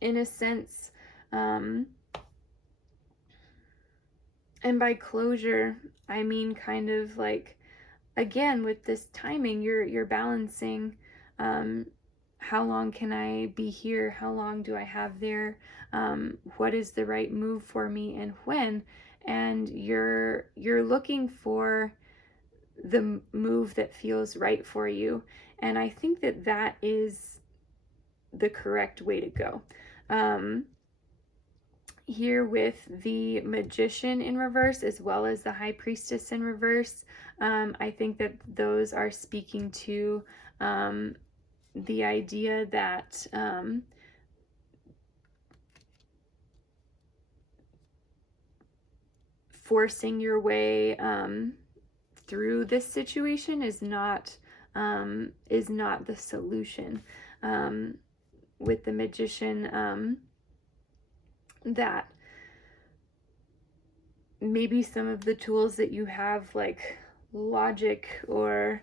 in a sense. And by closure, I mean kind of like, again, with this timing, you're balancing, how long can I be here? How long do I have there? What is the right move for me and when? And you're looking for the move that feels right for you. And I think that that is the correct way to go. Here with the Magician in reverse, as well as the High Priestess in reverse, I think that those are speaking to the idea that forcing your way through this situation is not the solution. With the Magician, that maybe some of the tools that you have, like logic or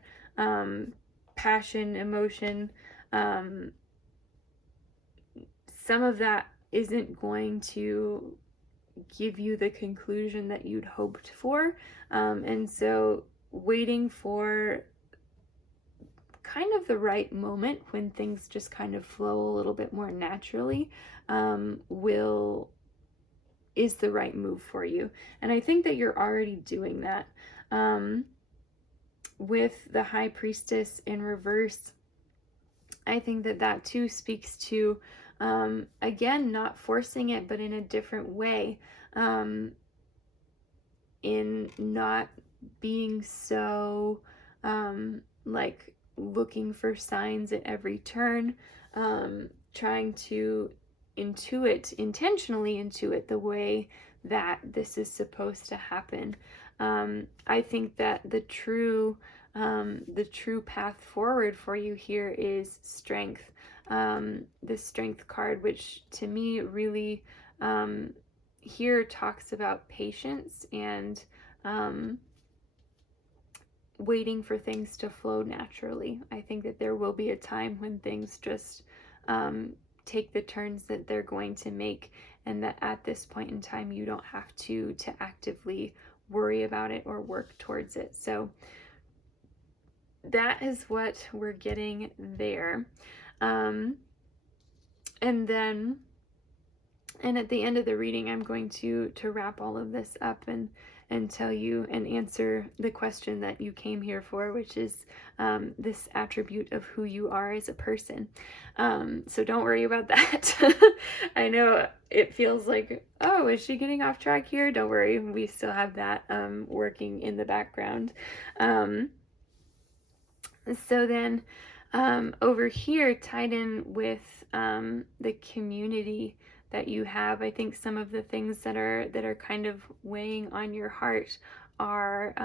passion, emotion, some of that isn't going to give you the conclusion that you'd hoped for. And so waiting for kind of the right moment when things just kind of flow a little bit more naturally is the right move for you. And I think that you're already doing that. With the High Priestess in reverse, I think that that too speaks to, again, not forcing it, but in a different way, in not being so like looking for signs at every turn, trying to intentionally intuit the way that this is supposed to happen. I think that the true path forward for you here is strength. The Strength card, which to me really here talks about patience and waiting for things to flow naturally. I think that there will be a time when things just take the turns that they're going to make, and that at this point in time you don't have to actively worry about it or work towards it. So that is what we're getting there. And at the end of the reading, I'm going to wrap all of this up and and tell you and answer the question that you came here for, which is this attribute of who you are as a person. So don't worry about that. I know it feels like, oh, is she getting off track here? Don't worry, we still have that working in the background. So then over here, tied in with the community that you have, I think some of the things that are kind of weighing on your heart are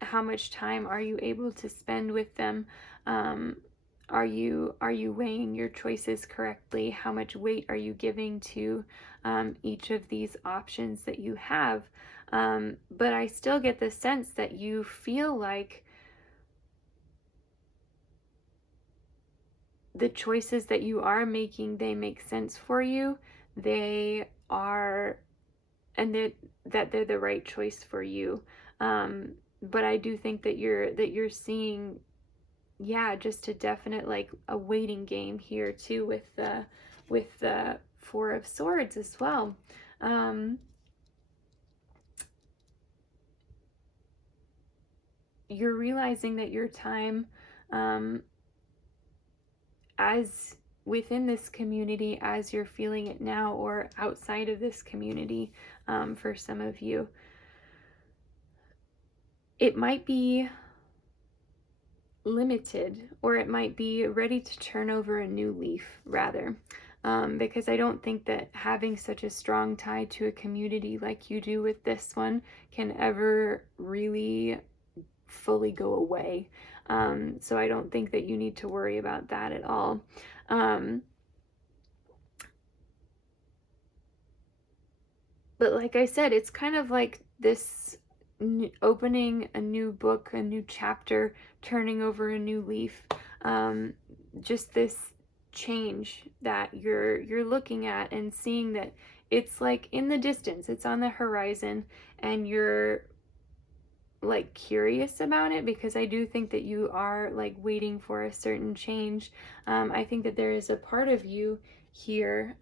how much time are you able to spend with them? Are you weighing your choices correctly? How much weight are you giving to each of these options that you have? But I still get the sense that you feel like the choices that you are making, they make sense for you. They are, and that they're the right choice for you. But I do think that you're seeing, yeah, just a definite like a waiting game here too with the Four of Swords as well. You're realizing that your time as within this community, as you're feeling it now, or outside of this community, for some of you, it might be limited, or it might be ready to turn over a new leaf, rather. Because I don't think that having such a strong tie to a community like you do with this one can ever really fully go away. So I don't think that you need to worry about that at all. But like I said, it's kind of like this opening a new book, a new chapter, turning over a new leaf. Just this change that you're looking at and seeing that it's like in the distance, it's on the horizon, and you're like curious about it, because I do think that you are like waiting for a certain change. I think that there is a part of you here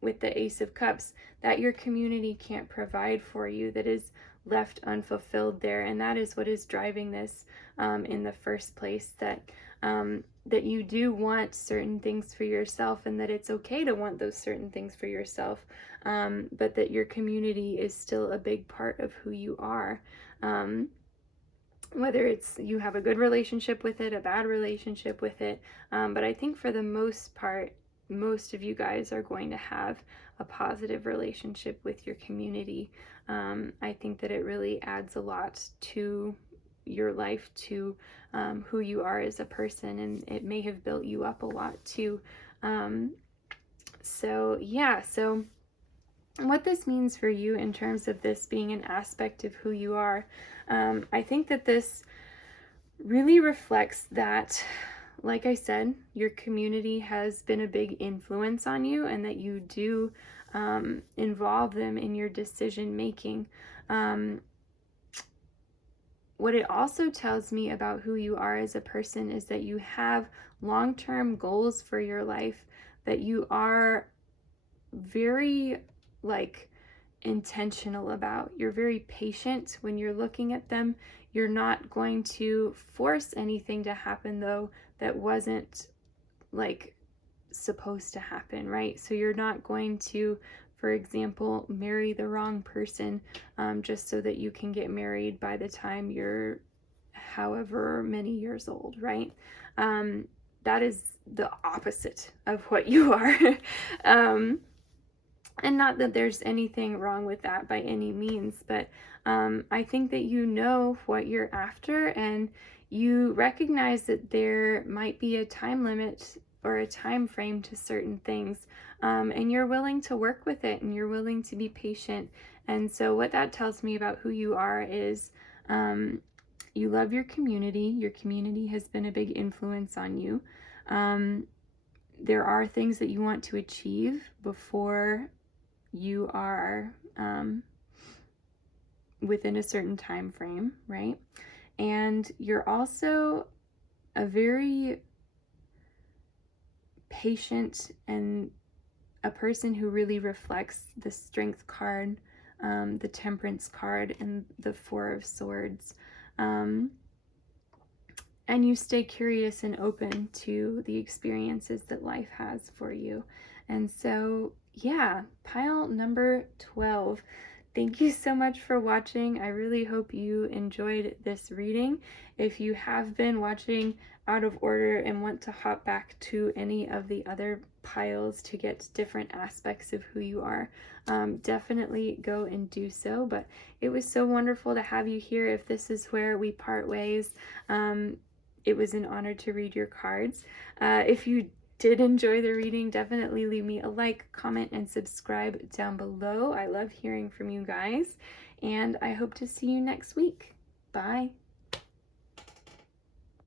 with the Ace of Cups that your community can't provide for you, that is left unfulfilled there, and that is what is driving this in the first place. That you do want certain things for yourself, and that it's okay to want those certain things for yourself, but that your community is still a big part of who you are. Whether it's you have a good relationship with it, a bad relationship with it, but I think for the most part, most of you guys are going to have a positive relationship with your community. I think that it really adds a lot to your life, to who you are as a person, and it may have built you up a lot too. So yeah, so what this means for you in terms of this being an aspect of who you are, I think that this really reflects that, like I said, your community has been a big influence on you, and that you do involve them in your decision making. What it also tells me about who you are as a person is that you have long-term goals for your life, that you are very like intentional about. You're very patient when you're looking at them. You're not going to force anything to happen, though, that wasn't like supposed to happen, right? So you're not going to, for example, marry the wrong person just so that you can get married by the time you're however many years old, right? That is the opposite of what you are. And not that there's anything wrong with that by any means, but I think that you know what you're after, and you recognize that there might be a time limit or a time frame to certain things, and you're willing to work with it, and you're willing to be patient. And so what that tells me about who you are is you love your community. Your community has been a big influence on you. There are things that you want to achieve before you are within a certain time frame, right? And you're also a very patient and a person who really reflects the Strength card the Temperance card and the Four of Swords. And you stay curious and open to the experiences that life has for you. And so, yeah, pile number 12. Thank you so much for watching. I really hope you enjoyed this reading. If you have been watching out of order and want to hop back to any of the other piles to get different aspects of who you are, definitely go and do so. But it was so wonderful to have you here. If this is where we part ways, it was an honor to read your cards. If you did enjoy the reading, definitely leave me a like, comment, and subscribe down below. I love hearing from you guys, and I hope to see you next week. Bye.